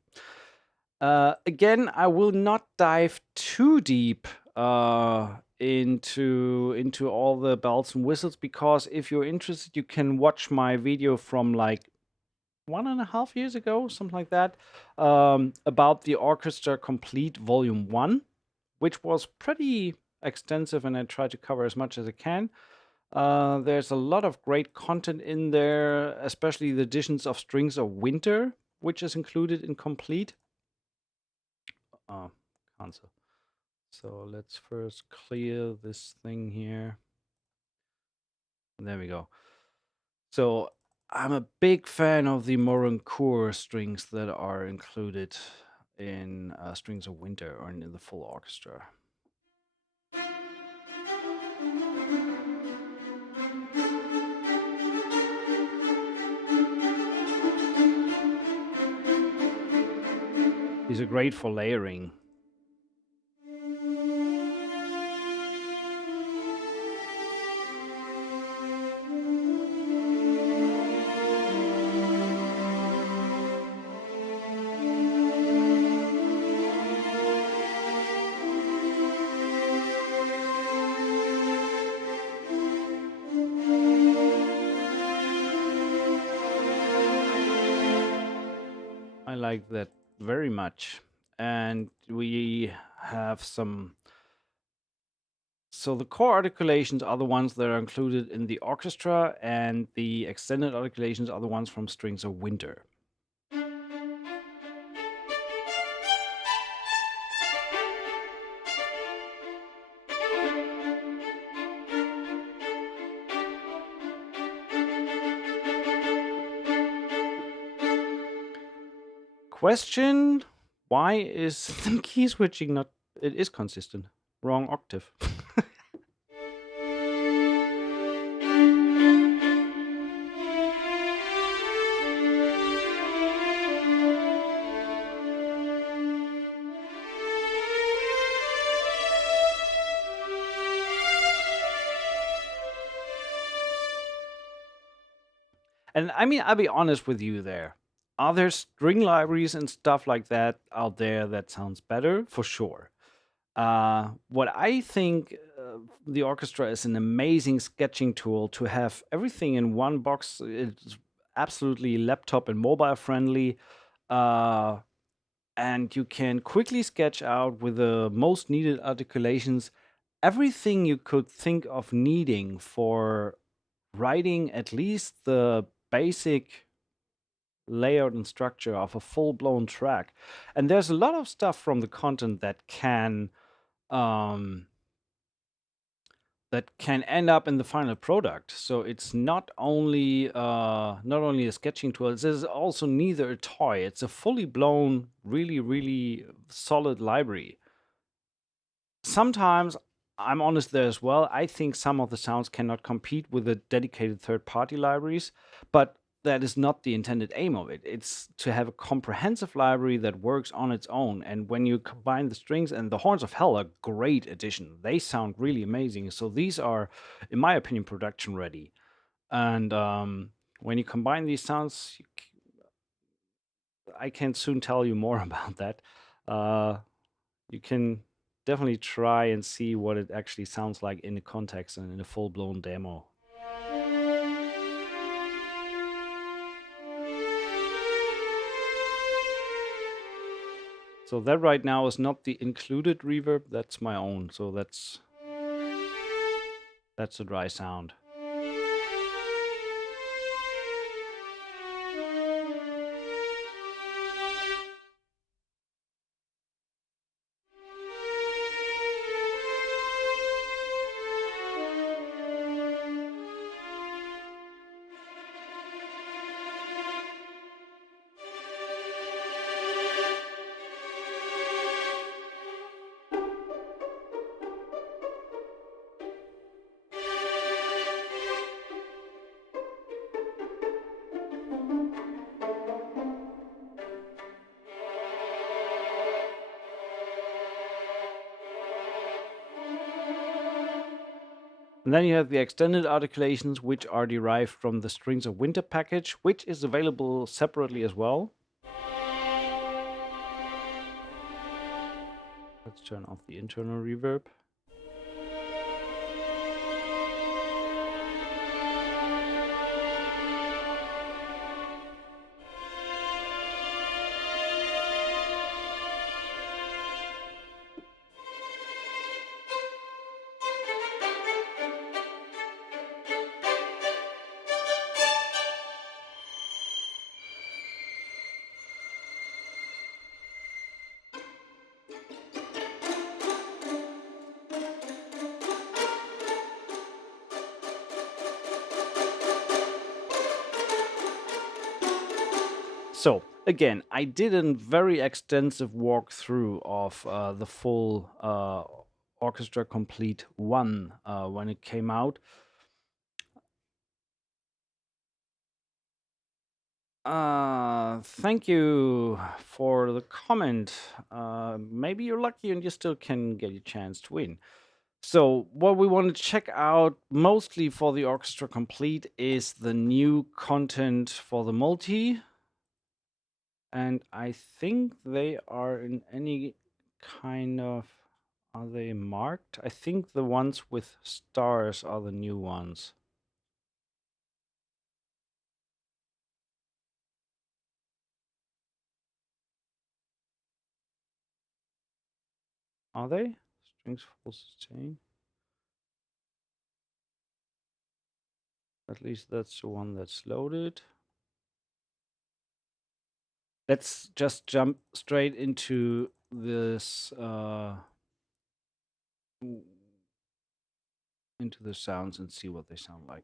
Again, I will not dive too deep into all the bells and whistles, because if you're interested, you can watch my video from like 1.5 years ago, something like that, about the Orchestra Complete Volume 1, which was pretty extensive, and I tried to cover as much as I can. There's a lot of great content in there, especially the additions of Strings of Winter, which is included in Complete. Cancel. So let's first clear this thing here. There we go. So I'm a big fan of the Morancourt strings that are included in Strings of Winter or in the full orchestra. These are great for layering. I like that very much. And we have some. So the core articulations are the ones that are included in the orchestra, and the extended articulations are the ones from Strings of Winter. Question: why is the key switching not? It is consistent. Wrong octave. And I mean, I'll be honest with you there. Are there string libraries and stuff like that out there that sounds better? For sure. What I think the orchestra is an amazing sketching tool to have everything in one box. It's absolutely laptop and mobile friendly. And you can quickly sketch out with the most needed articulations everything you could think of needing for writing at least the basic layout and structure of a full-blown track. And there's a lot of stuff from the content that can end up in the final product. So it's not only a sketching tool. It is also neither a toy. It's a fully blown, really, really solid library. Sometimes I'm honest there as well. I think some of the sounds cannot compete with the dedicated third-party libraries, but that is not the intended aim of it. It's to have a comprehensive library that works on its own. And when you combine the strings, and the Horns of Hell are a great addition. They sound really amazing. So these are, in my opinion, production ready. And when you combine these sounds, I can soon tell you more about that. You can definitely try and see what it actually sounds like in the context and in a full-blown demo. So that right now is not the included reverb, that's my own. So that's a dry sound. And then you have the extended articulations, which are derived from the Strings of Winter package, which is available separately as well. Let's turn off the internal reverb. Again, I did a very extensive walkthrough of the full Orchestra Complete 1 when it came out. Thank you for the comment. Maybe you're lucky and you still can get a chance to win. So what we want to check out mostly for the Orchestra Complete is the new content for the multi. And I think they are in any kind of... Are they marked? I think the ones with stars are the new ones. Are they? Strings full sustain. At least that's the one that's loaded. Let's just jump straight into this into the sounds and see what they sound like.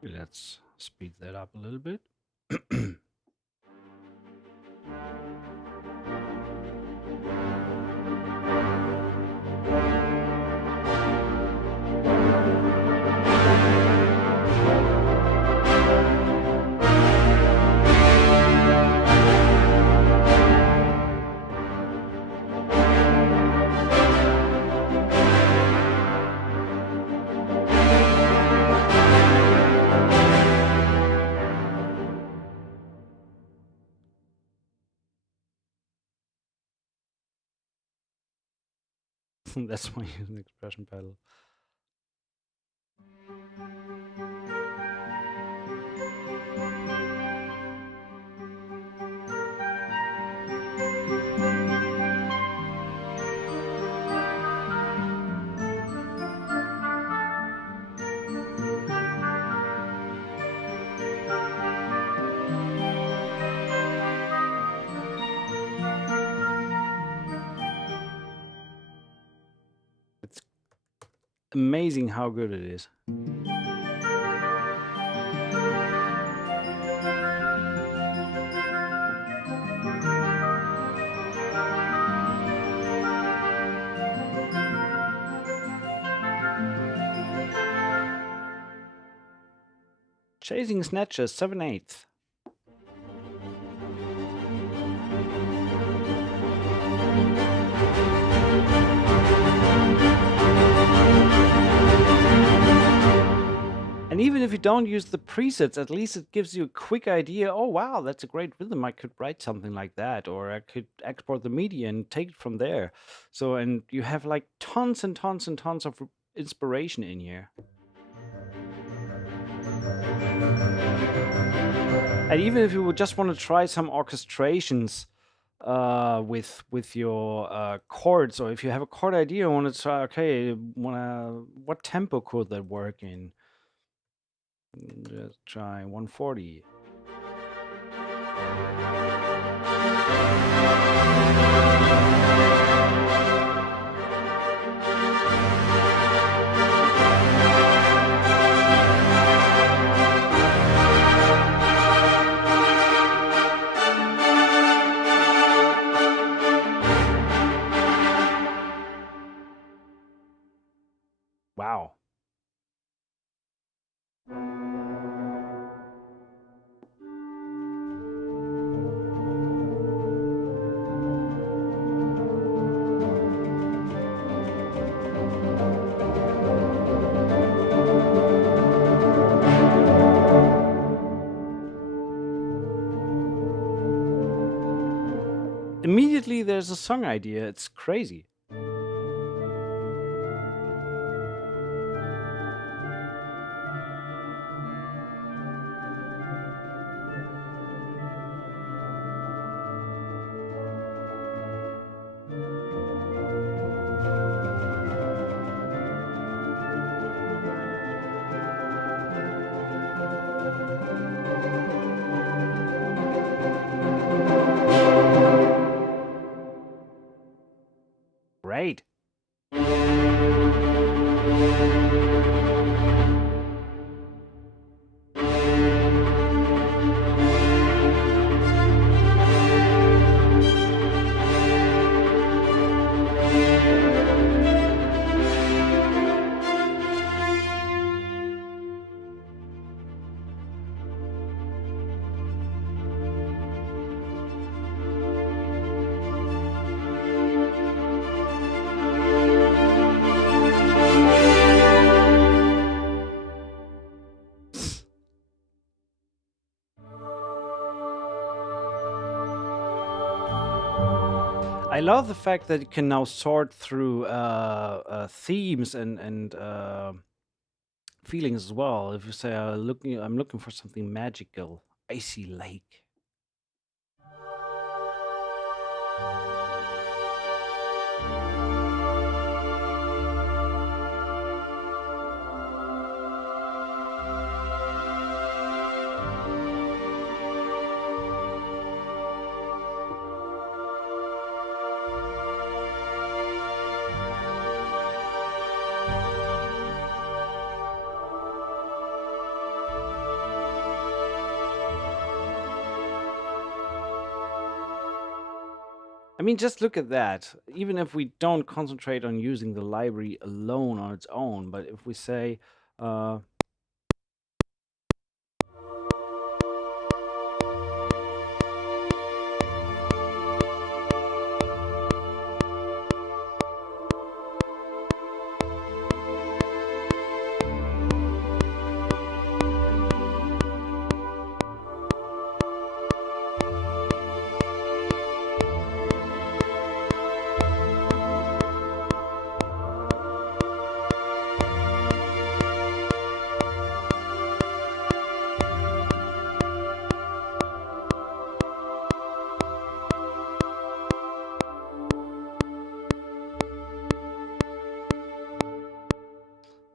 Let's speed that up a little bit. That's why I use an expression pedal. It's amazing how good it is. Chasing Snatches, 7/8. And even if you don't use the presets, at least it gives you a quick idea. Oh, wow, that's a great rhythm. I could write something like that, or I could export the Midi and take it from there. So, and you have like tons and tons and tons of inspiration in here. And even if you would just want to try some orchestrations with your chords, or if you have a chord idea and want to try, okay, what tempo could that work in? Just try 140. Wow. Immediately there's a song idea. It's crazy. I love the fact that you can now sort through themes and feelings as well. If you say, I'm looking for something magical, icy lake. I mean, just look at that. Even if we don't concentrate on using the library alone on its own, but if we say,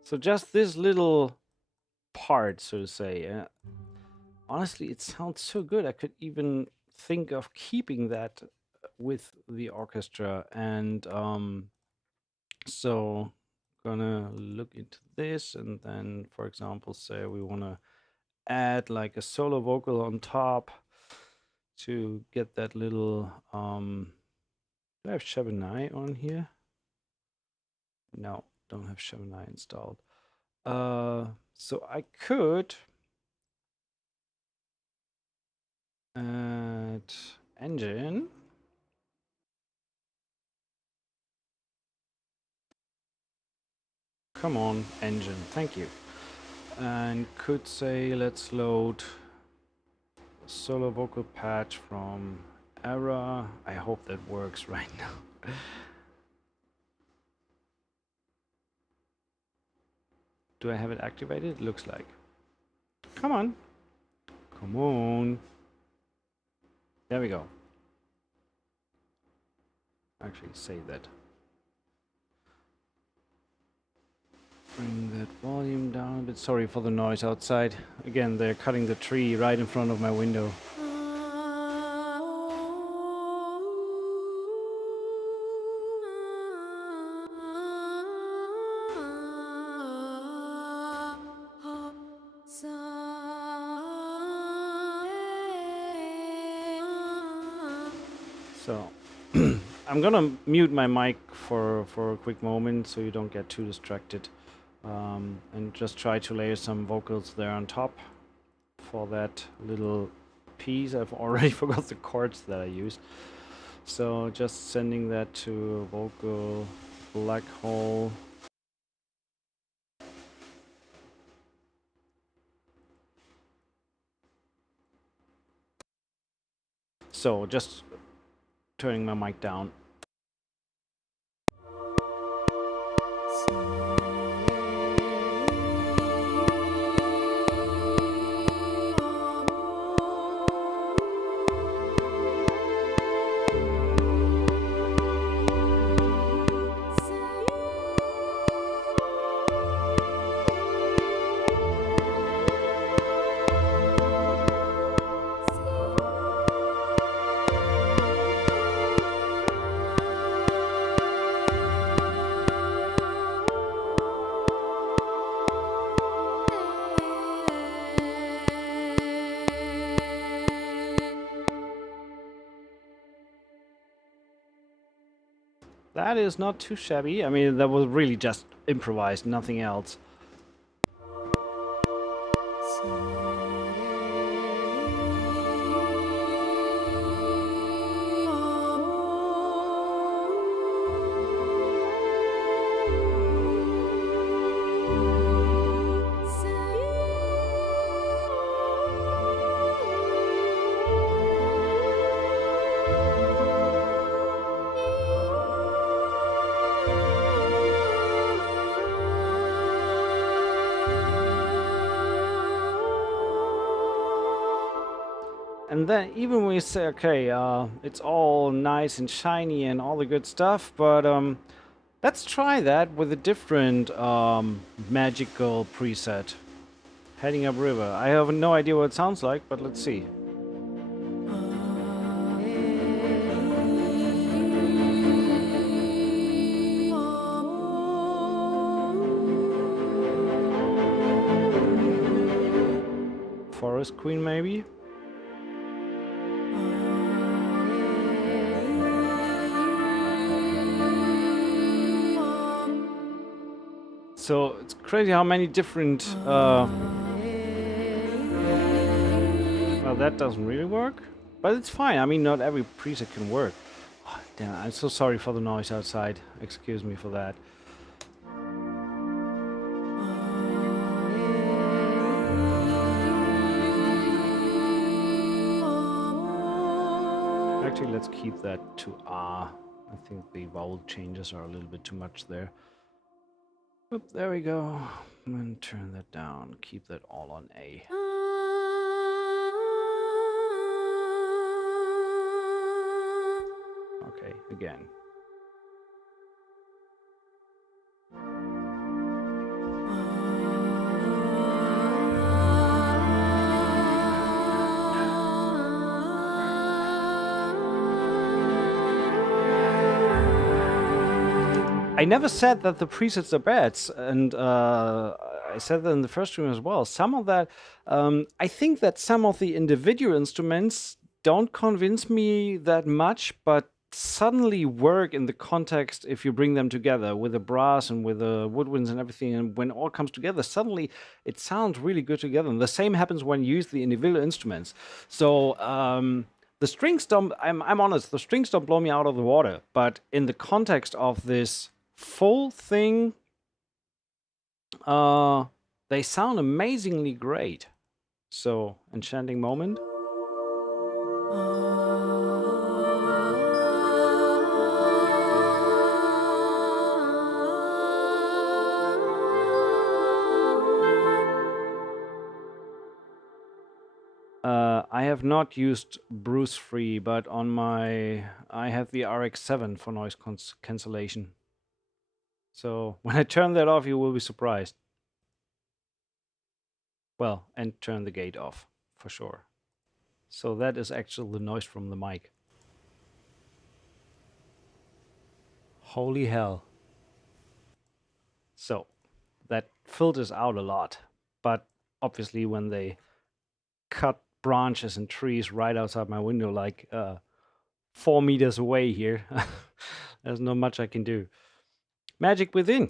so just this little part, so to say. Honestly, it sounds so good. I could even think of keeping that with the orchestra. And so gonna look into this, and then, for example, say we want to add like a solo vocal on top to get that little do I have Shabinai on here? No, don't have Shabinai installed. So I could add engine. Come on, engine, thank you. And could say, let's load solo vocal patch from Era. I hope that works right now. Do I have it activated? Looks like. Come on. Come on. There we go. Actually, save that. Bring that volume down a bit. Sorry for the noise outside. Again, they're cutting the tree right in front of my window. So I'm gonna mute my mic for a quick moment so you don't get too distracted, and just try to layer some vocals there on top for that little piece. I've already forgot the chords that I used, so just sending that to vocal black hole. So just turning my mic down. That is not too shabby. I mean, that was really just improvised, nothing else. And then even when you say, okay, it's all nice and shiny and all the good stuff, but let's try that with a different magical preset. Heading up river. I have no idea what it sounds like, but let's see. Forest Queen, maybe? So it's crazy how many different... well, that doesn't really work, but it's fine. I mean, not every preset can work. Oh, damn, I'm so sorry for the noise outside. Excuse me for that. Actually, let's keep that to R. I think the vowel changes are a little bit too much there. Oop, there we go. And turn that down. Keep that all on A. Okay, again. I never said that the presets are bad, and I said that in the first stream as well. Some of that, I think that some of the individual instruments don't convince me that much, but suddenly work in the context if you bring them together with the brass and with the woodwinds and everything, and when it all comes together, suddenly it sounds really good together. And the same happens when you use the individual instruments. So the strings don't, I'm honest, the strings don't blow me out of the water, but in the context of this full thing, they sound amazingly great. So, enchanting moment. I have not used Bruce Free, but on my, I have the RX-7 for noise cancellation. So when I turn that off, you will be surprised. Well, and turn the gate off, for sure. So that is actually the noise from the mic. Holy hell. So that filters out a lot. But obviously when they cut branches and trees right outside my window, like 4 meters away here, there's not much I can do. Magic within.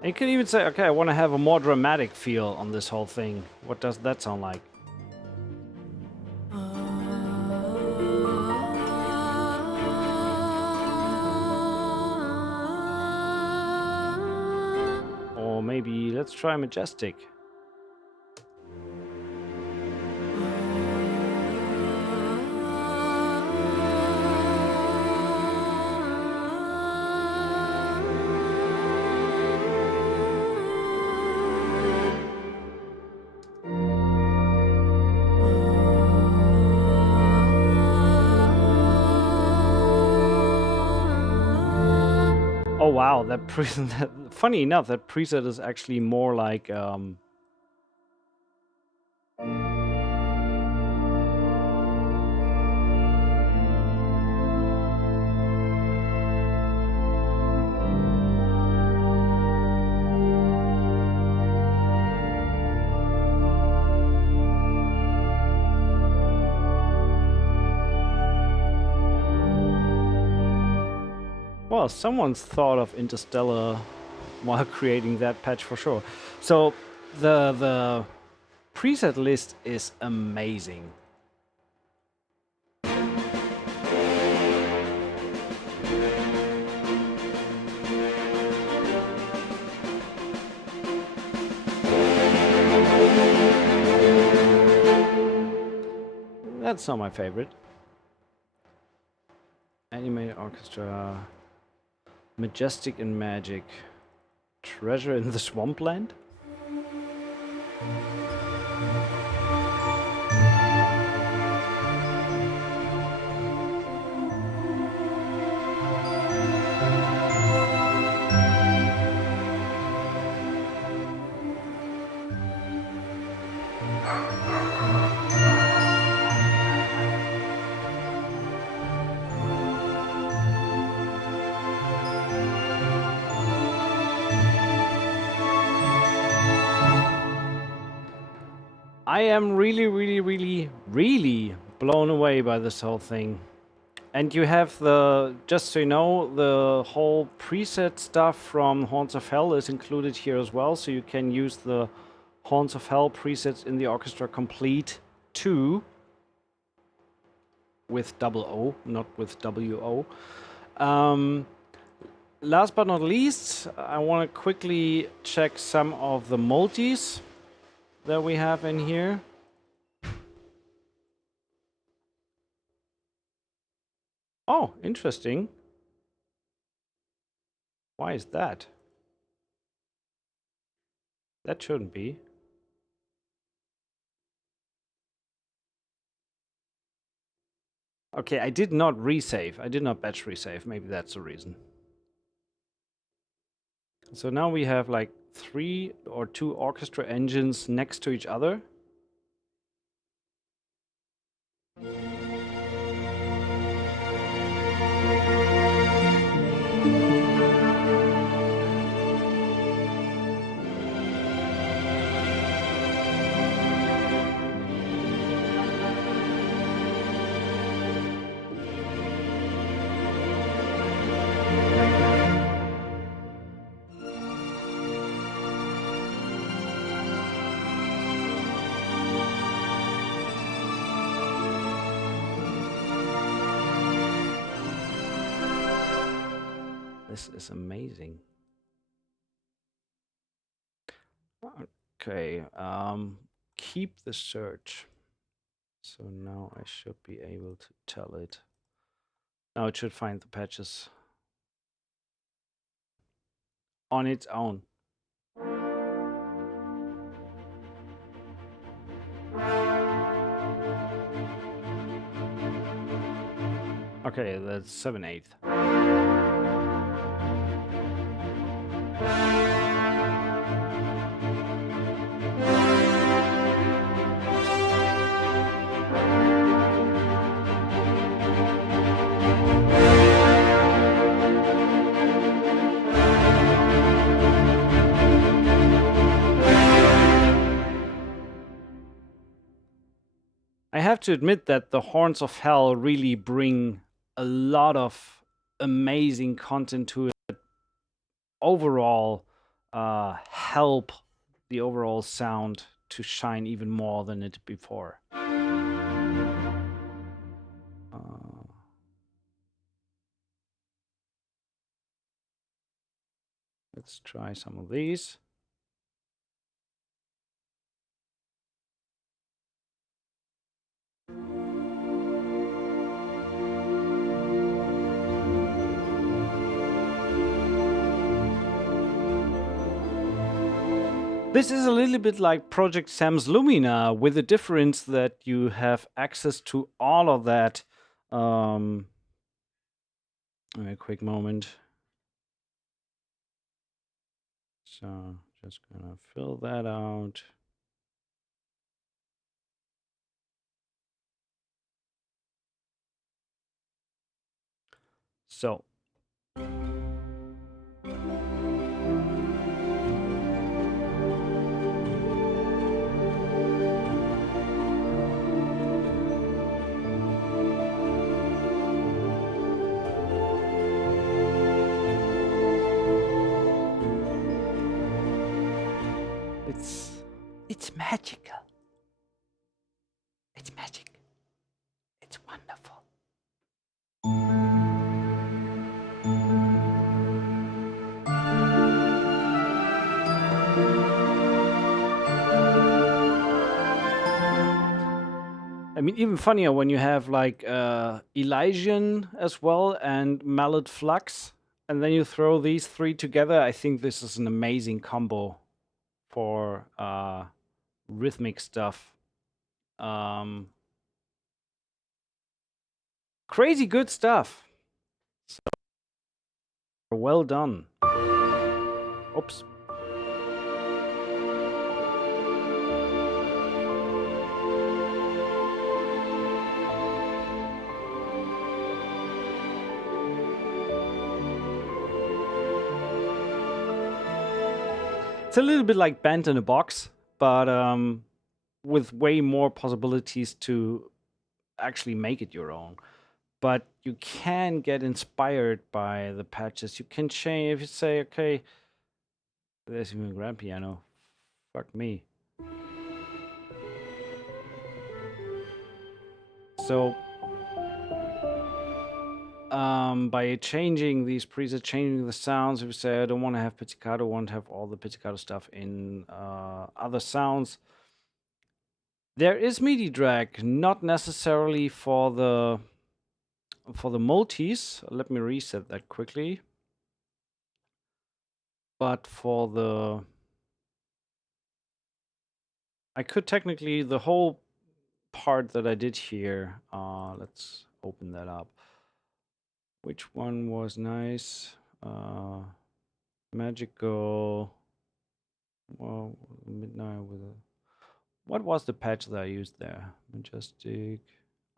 And you can even say, okay, I want to have a more dramatic feel on this whole thing. What does that sound like? Or maybe let's try majestic. Oh wow, that preset. Funny enough, that preset is actually more like well, someone's thought of Interstellar while creating that patch for sure. So the preset list is amazing. That's not my favorite. Animated orchestra. Majestic and magic. Treasure in the swampland? I am really blown away by this whole thing. And you have the, just so you know, the whole preset stuff from Horns of Hell is included here as well. So you can use the Horns of Hell presets in the Orchestra Complete too. With double O, not with W-O. Last but not least, I want to quickly check some of the multis that we have in here. Oh, interesting. Why is that? That shouldn't be. Okay, I did not resave. I did not batch resave. Maybe that's the reason. So now we have like 3 or 2 orchestra engines next to each other. This is amazing. Okay, keep the search. So now I should be able to tell it. Now it should find the patches on its own. Okay, that's 7/8. I have to admit that the Horns of Hell really bring a lot of amazing content to it. Overall, help the overall sound to shine even more than it before. Let's try some of these. This is a little bit like Project Sam's Lumina, with the difference that you have access to all of that. A quick moment. So just gonna fill that out. So it's magical. It's magic. It's wonderful. mean, even funnier when you have like Elysian as well and Mallet Flux, and then you throw these three together. I think this is an amazing combo for rhythmic stuff. Crazy good stuff. So well done. Oops. It's a little bit like Band in a Box, but with way more possibilities to actually make it your own. But you can get inspired by the patches. You can change if you say, okay, there's even a grand piano. Fuck me. So by changing these presets, changing the sounds, if you say I don't want to have pizzicato, I want to have all the pizzicato stuff in other sounds. There is MIDI drag, not necessarily for the multis. Let me reset that quickly. But for the, I could technically, the whole part that I did here, let's open that up. Which one was nice? Magical. Well, midnight with a. What was the patch that I used there? Majestic,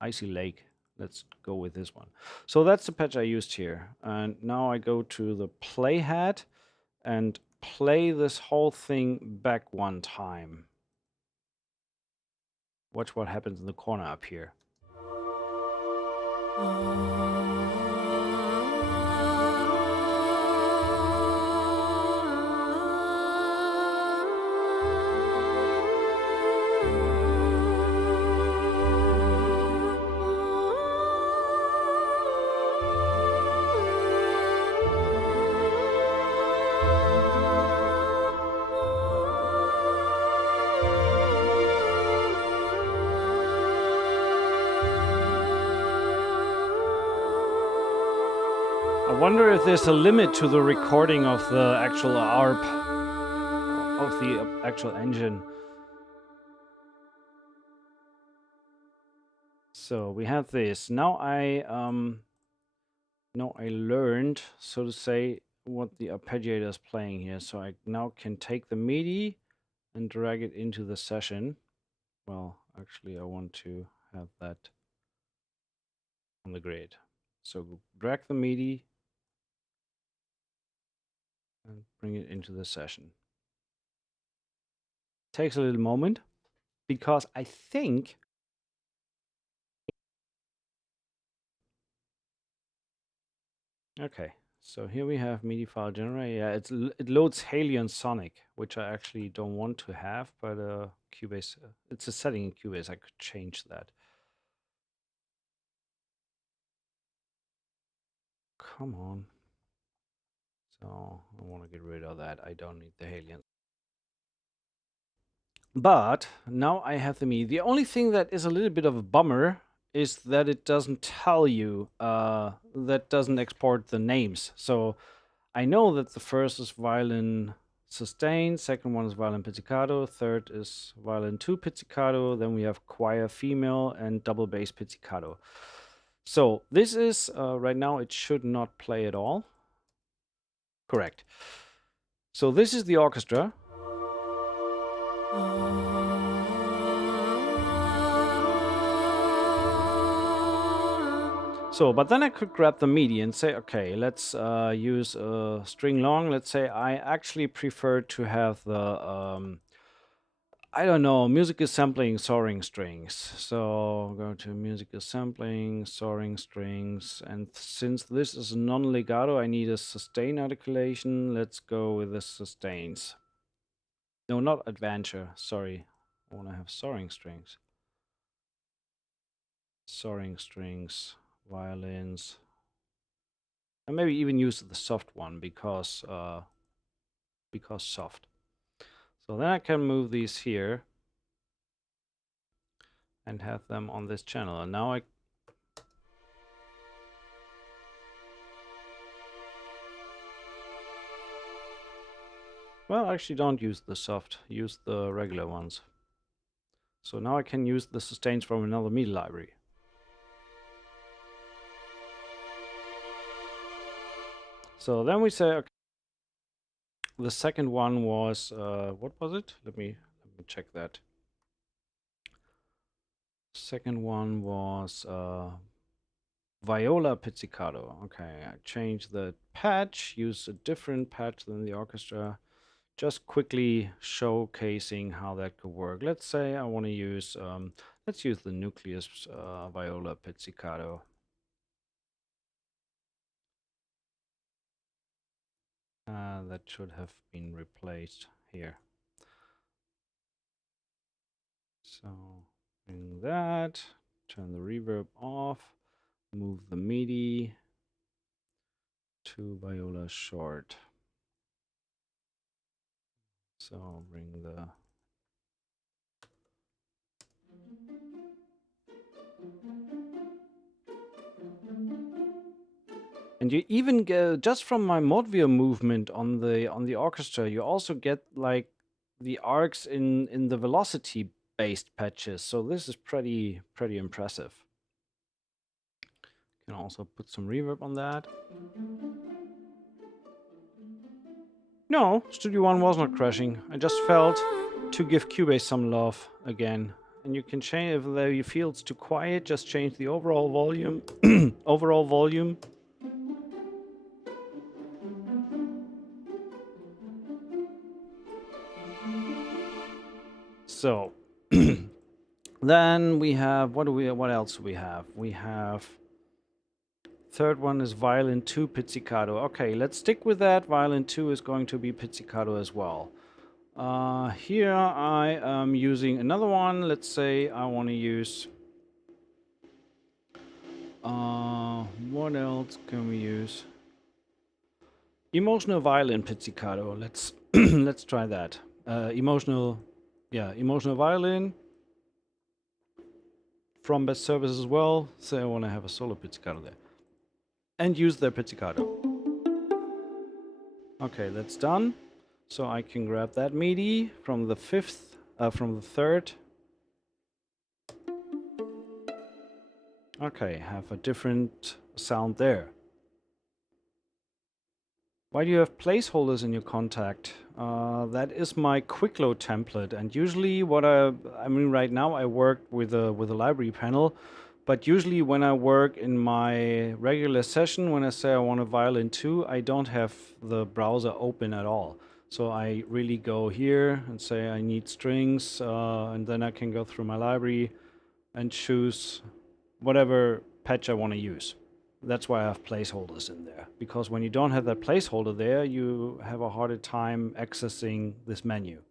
Icy Lake. Let's go with this one. So that's the patch I used here. And now I go to the playhead and play this whole thing back one time. Watch what happens in the corner up here. I wonder if there's a limit to the recording of the actual ARP, of the actual engine. So we have this. Now I learned, so to say, what the arpeggiator is playing here. So I now can take the MIDI and drag it into the session. Well, actually, I want to have that on the grid. So drag the MIDI and bring it into the session. Takes a little moment because I think okay, so here we have MIDI file generator. Yeah, it loads Halion Sonic, which I actually don't want to have, but Cubase, it's a setting in Cubase. I could change that. Come on. So I want to get rid of that. I don't need the Halion. But now I have the MIDI. The only thing that is a little bit of a bummer is that it doesn't tell you, that doesn't export the names. So I know that the first is violin sustain, second one is violin pizzicato, third is violin 2 pizzicato, then we have choir female and double bass pizzicato. So this is, right now it should not play at all. Correct. So this is the orchestra. So, but then I could grab the MIDI and say, okay, let's use a string long. Let's say I actually prefer to have the, I don't know, music assembling soaring strings. So go to music assembling, soaring strings. And since this is a non-legato, I need a sustain articulation. Let's go with the sustains. No, not adventure, sorry. I want to have soaring strings. Soaring strings, violins. And maybe even use the soft one because soft. So then I can move these here and have them on this channel. And now well, actually don't use the soft, use the regular ones. So now I can use the sustains from another MIDI library. So then we say, okay, the second one was, what was it? Let me check that. Second one was viola pizzicato. Okay, I changed the patch, use a different patch than the orchestra. Just quickly showcasing how that could work. Let's say I want to use, let's use the nucleus viola pizzicato. That should have been replaced here. So bring that, turn the reverb off, move the Midi to viola short. So bring the and you even get, just from my mod view movement on the orchestra, you also get like the arcs in the velocity based patches. So this is pretty impressive. Can also put some reverb on that. No, Studio One was not crashing. I just felt to give Cubase some love again. And you can change, if you feel it's too quiet, just change the overall volume. Overall volume. So then we have, what else do we have? We have, third one is violin 2 pizzicato. Okay, let's stick with that. Violin 2 is going to be pizzicato as well. Here I am using another one. Let's say I want to use, what else can we use? Emotional violin pizzicato. Let's let's try that. Emotional violin from Best Service as well. So I want to have a solo pizzicato there and use their pizzicato. Okay, that's done. So I can grab that MIDI from the third. Okay, have a different sound there. Why do you have placeholders in your contact? That is my quick load template, and usually what I mean right now I work with a library panel, but usually when I work in my regular session, when I say I want a violin 2, I don't have the browser open at all. So I really go here and say I need strings, and then I can go through my library and choose whatever patch I want to use. That's why I have placeholders in there, because when you don't have that placeholder there, you have a harder time accessing this menu.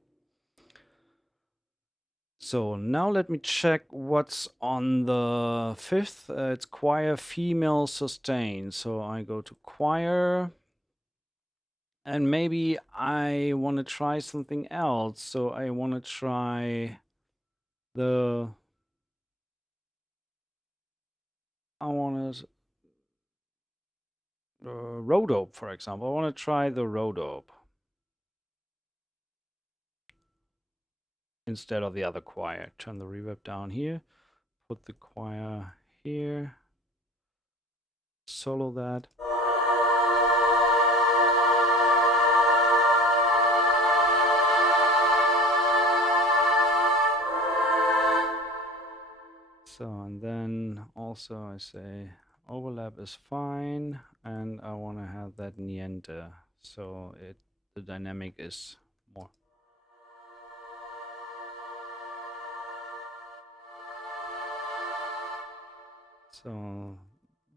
So now let me check what's on the fifth. It's choir female sustain. So I go to choir, and maybe I want to try something else. So I want to try the, Rhodope, for example. I want to try the Rhodope instead of the other choir. Turn the reverb down here, put the choir here, solo that. So, and then also I say overlap is fine, and I want to have that niente, so the dynamic is more. So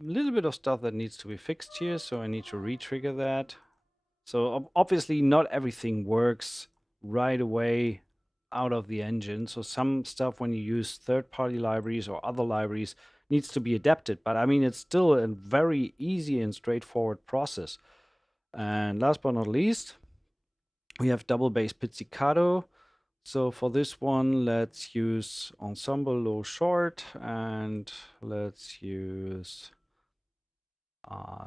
a little bit of stuff that needs to be fixed here, so I need to re-trigger that. So obviously not everything works right away out of the engine. So some stuff when you use third-party libraries or other libraries needs to be adapted. But I mean, it's still a very easy and straightforward process. And last but not least, we have double bass pizzicato. So for this one, let's use ensemble low short, and let's use,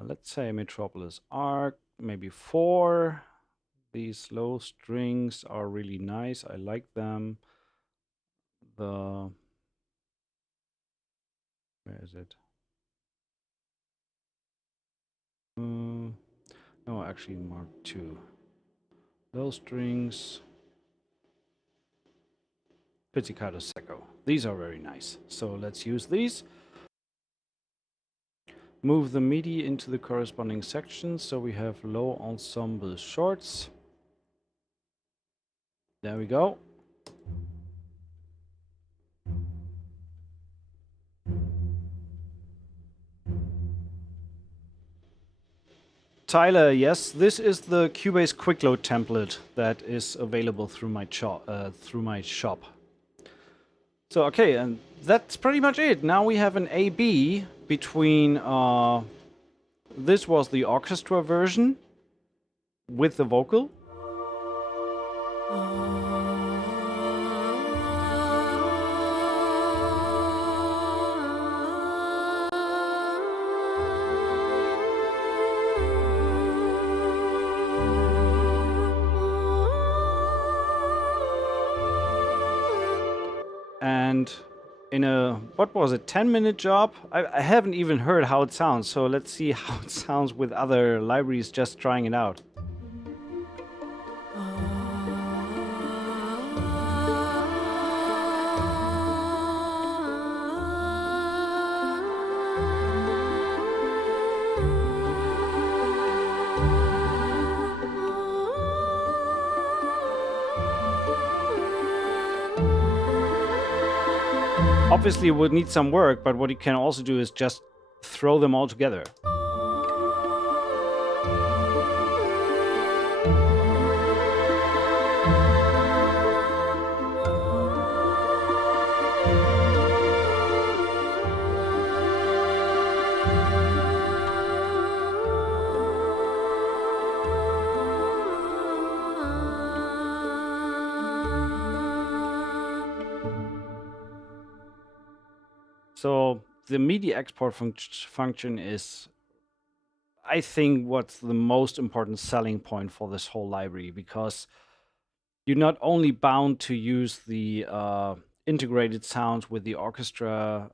let's say Metropolis Arc, maybe 4. These low strings are really nice. I like them. Where is it? No, actually Mark 2. Low strings. Pizzicato secco. These are very nice. So let's use these. Move the Midi into the corresponding section so we have low ensemble shorts. There we go. Tyler, yes, this is the Cubase quick load template that is available through my shop. So okay, and that's pretty much it. Now we have an A/B between this was the orchestra version with the vocal. And in a, what was it, 10-minute job? I haven't even heard how it sounds, so let's see how it sounds with other libraries just trying it out. Obviously, it would need some work, but what you can also do is just throw them all together. So the Midi export function is, I think, what's the most important selling point for this whole library, because you're not only bound to use the integrated sounds with the orchestra.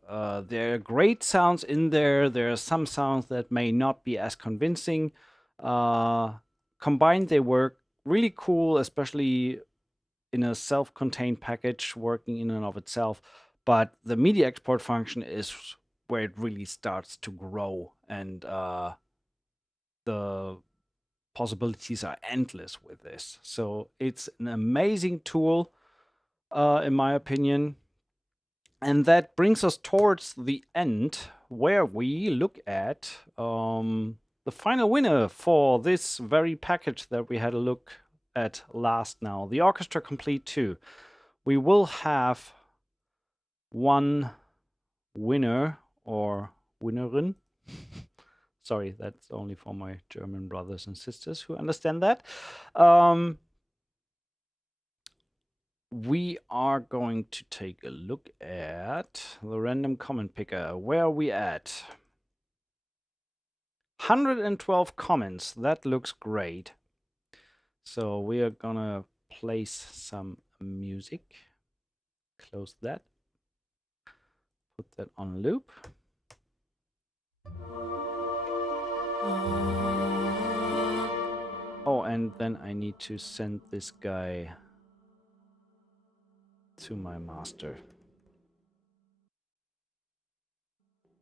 There are great sounds in there. There are some sounds that may not be as convincing. Combined, they work really cool, especially in a self-contained package working in and of itself. But the Midi export function is where it really starts to grow, and the possibilities are endless with this. So it's an amazing tool, in my opinion. And that brings us towards the end, where we look at the final winner for this very package that we had a look at last now, the Orchestra Complete 2. We will have one winner or winnerin. Sorry, that's only for my German brothers and sisters who understand that. We are going to take a look at the random comment picker. Where are we at? 112 comments. That looks great. So we are gonna place some music. Close that. Put that on loop. Oh, and then I need to send this guy to my master.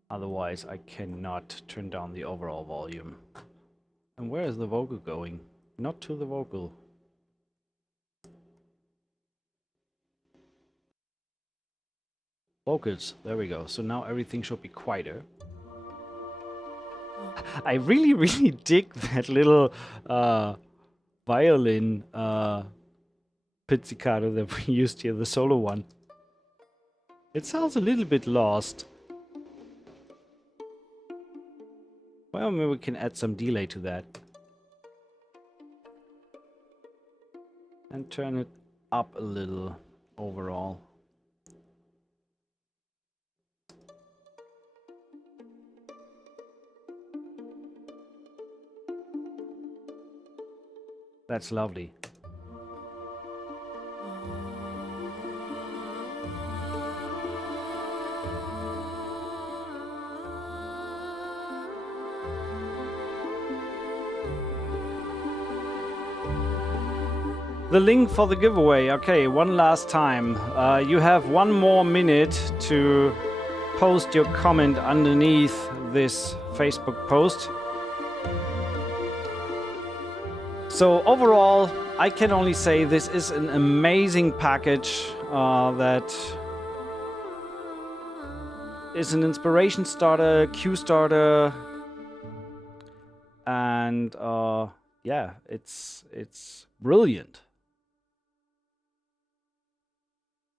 Otherwise, I cannot turn down the overall volume. And where is the vocal going? Not to the vocal. Vocals, there we go. So now everything should be quieter. I really dig that little violin pizzicato that we used here, the solo one. It sounds a little bit lost. Well, maybe we can add some delay to that. And turn it up a little overall. That's lovely. The link for the giveaway. Okay, one last time. You have 1 more minute to post your comment underneath this Facebook post. So overall, I can only say this is an amazing package that is an inspiration starter, cue starter, and yeah, it's brilliant.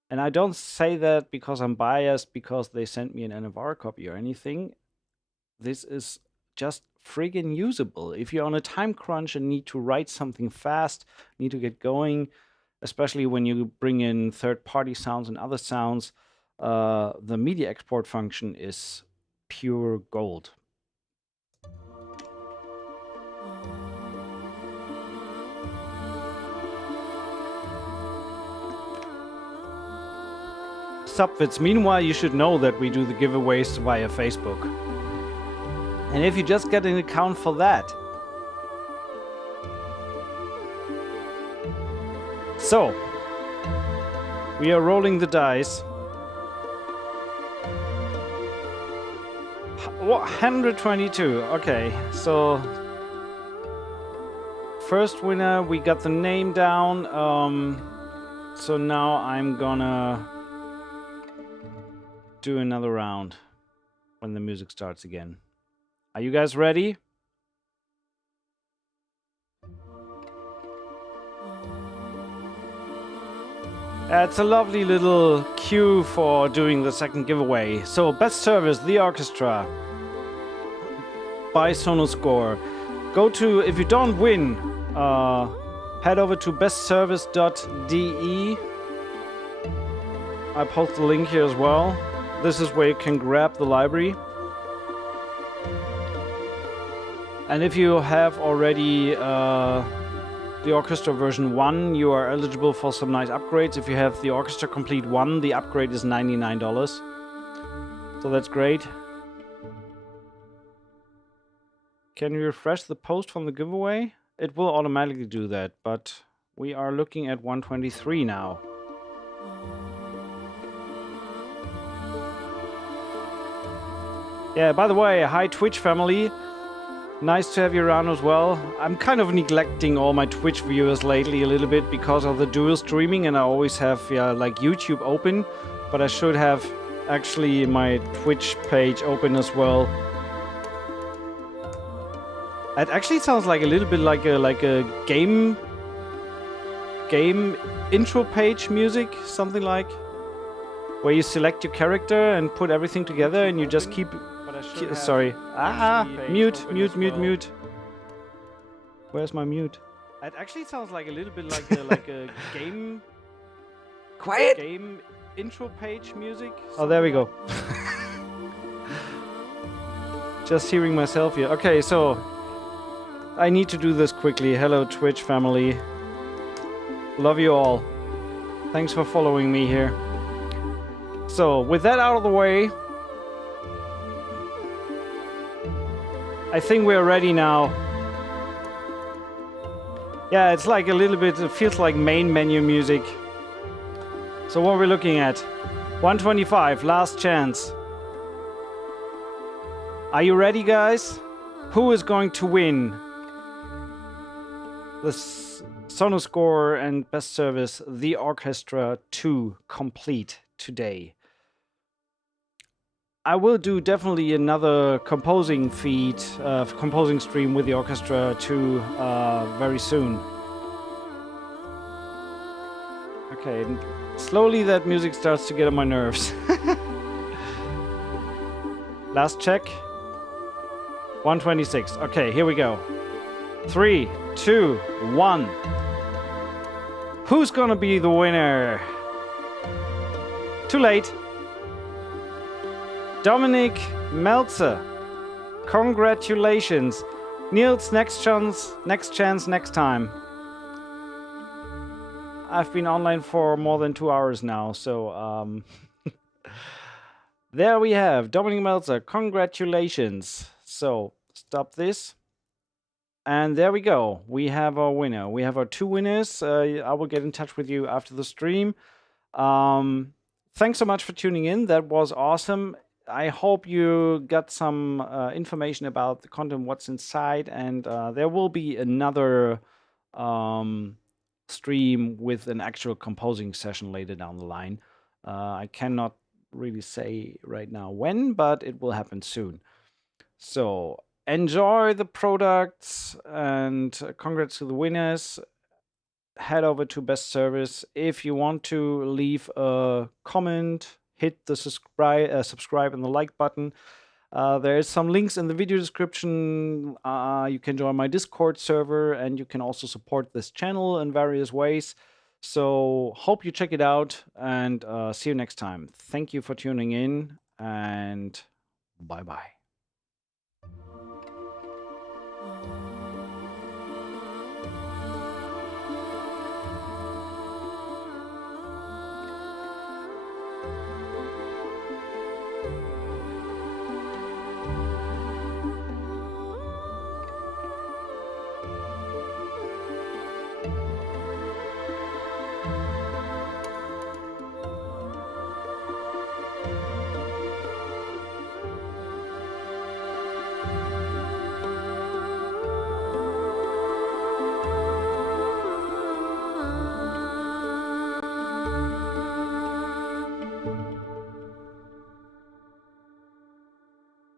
And I don't say that because I'm biased, because they sent me an NFR copy or anything. This is just friggin' usable. If you're on a time crunch and need to write something fast, need to get going, especially when you bring in third-party sounds and other sounds, the Midi export function is pure gold. Subfits, meanwhile, you should know that we do the giveaways via Facebook. And if you just get an account for that. So, we are rolling the dice. 122, okay, so first winner, we got the name down. So now I'm gonna do another round when the music starts again. Are you guys ready? It's a lovely little cue for doing the second giveaway. So, best service, the orchestra by Sonuscore. Go to, if you don't win, head over to bestservice.de. I post the link here as well. This is where you can grab the library. And if you have already the Orchestra version 1, you are eligible for some nice upgrades. If you have the Orchestra Complete 1, the upgrade is $99. So that's great. Can you refresh the post from the giveaway? It will automatically do that, but we are looking at 123 now. Yeah, by the way, hi Twitch family. Nice to have you around as well. I'm kind of neglecting all my Twitch viewers lately a little bit because of the dual streaming, and I always have like YouTube open, but I should have actually my Twitch page open as well. It actually sounds like a little bit like a game intro page music, something like, where you select your character and put everything together and you just keep. Sorry. Mute. Where's my mute? It actually sounds like a little bit like a game. Quiet. Game intro page music. Oh, there we go. Just hearing myself here. Okay, so I need to do this quickly. Hello, Twitch family. Love you all. Thanks for following me here. So, with that out of the way, I think we're ready now. Yeah, it's like a little bit, it feels like main menu music. So what we're looking at, 125, last chance. Are you ready, guys? Who is going to win the Sonuscore and Best Service, the Orchestra 2 Complete today? I will do definitely another composing feed, composing stream with the Orchestra 2 very soon. Okay, slowly that music starts to get on my nerves. Last check. 126. Okay, here we go. 3, 2, 1. Who's gonna be the winner? Too late. Dominic Meltzer. Congratulations. Niels, next chance, next time. I've been online for more than 2 hours now, so there we have Dominic Meltzer. Congratulations. So stop this. And there we go. We have our winner. We have our 2 winners. I will get in touch with you after the stream. Thanks so much for tuning in. That was awesome. I hope you got some information about the content, what's inside, and there will be another stream with an actual composing session later down the line. I cannot really say right now when, but it will happen soon. So enjoy the products, and congrats to the winners. Head over to Best Service. If you want to leave a comment, hit the subscribe and the like button. There's some links in the video description. You can join my Discord server, and you can also support this channel in various ways. So hope you check it out, and see you next time. Thank you for tuning in, and bye-bye.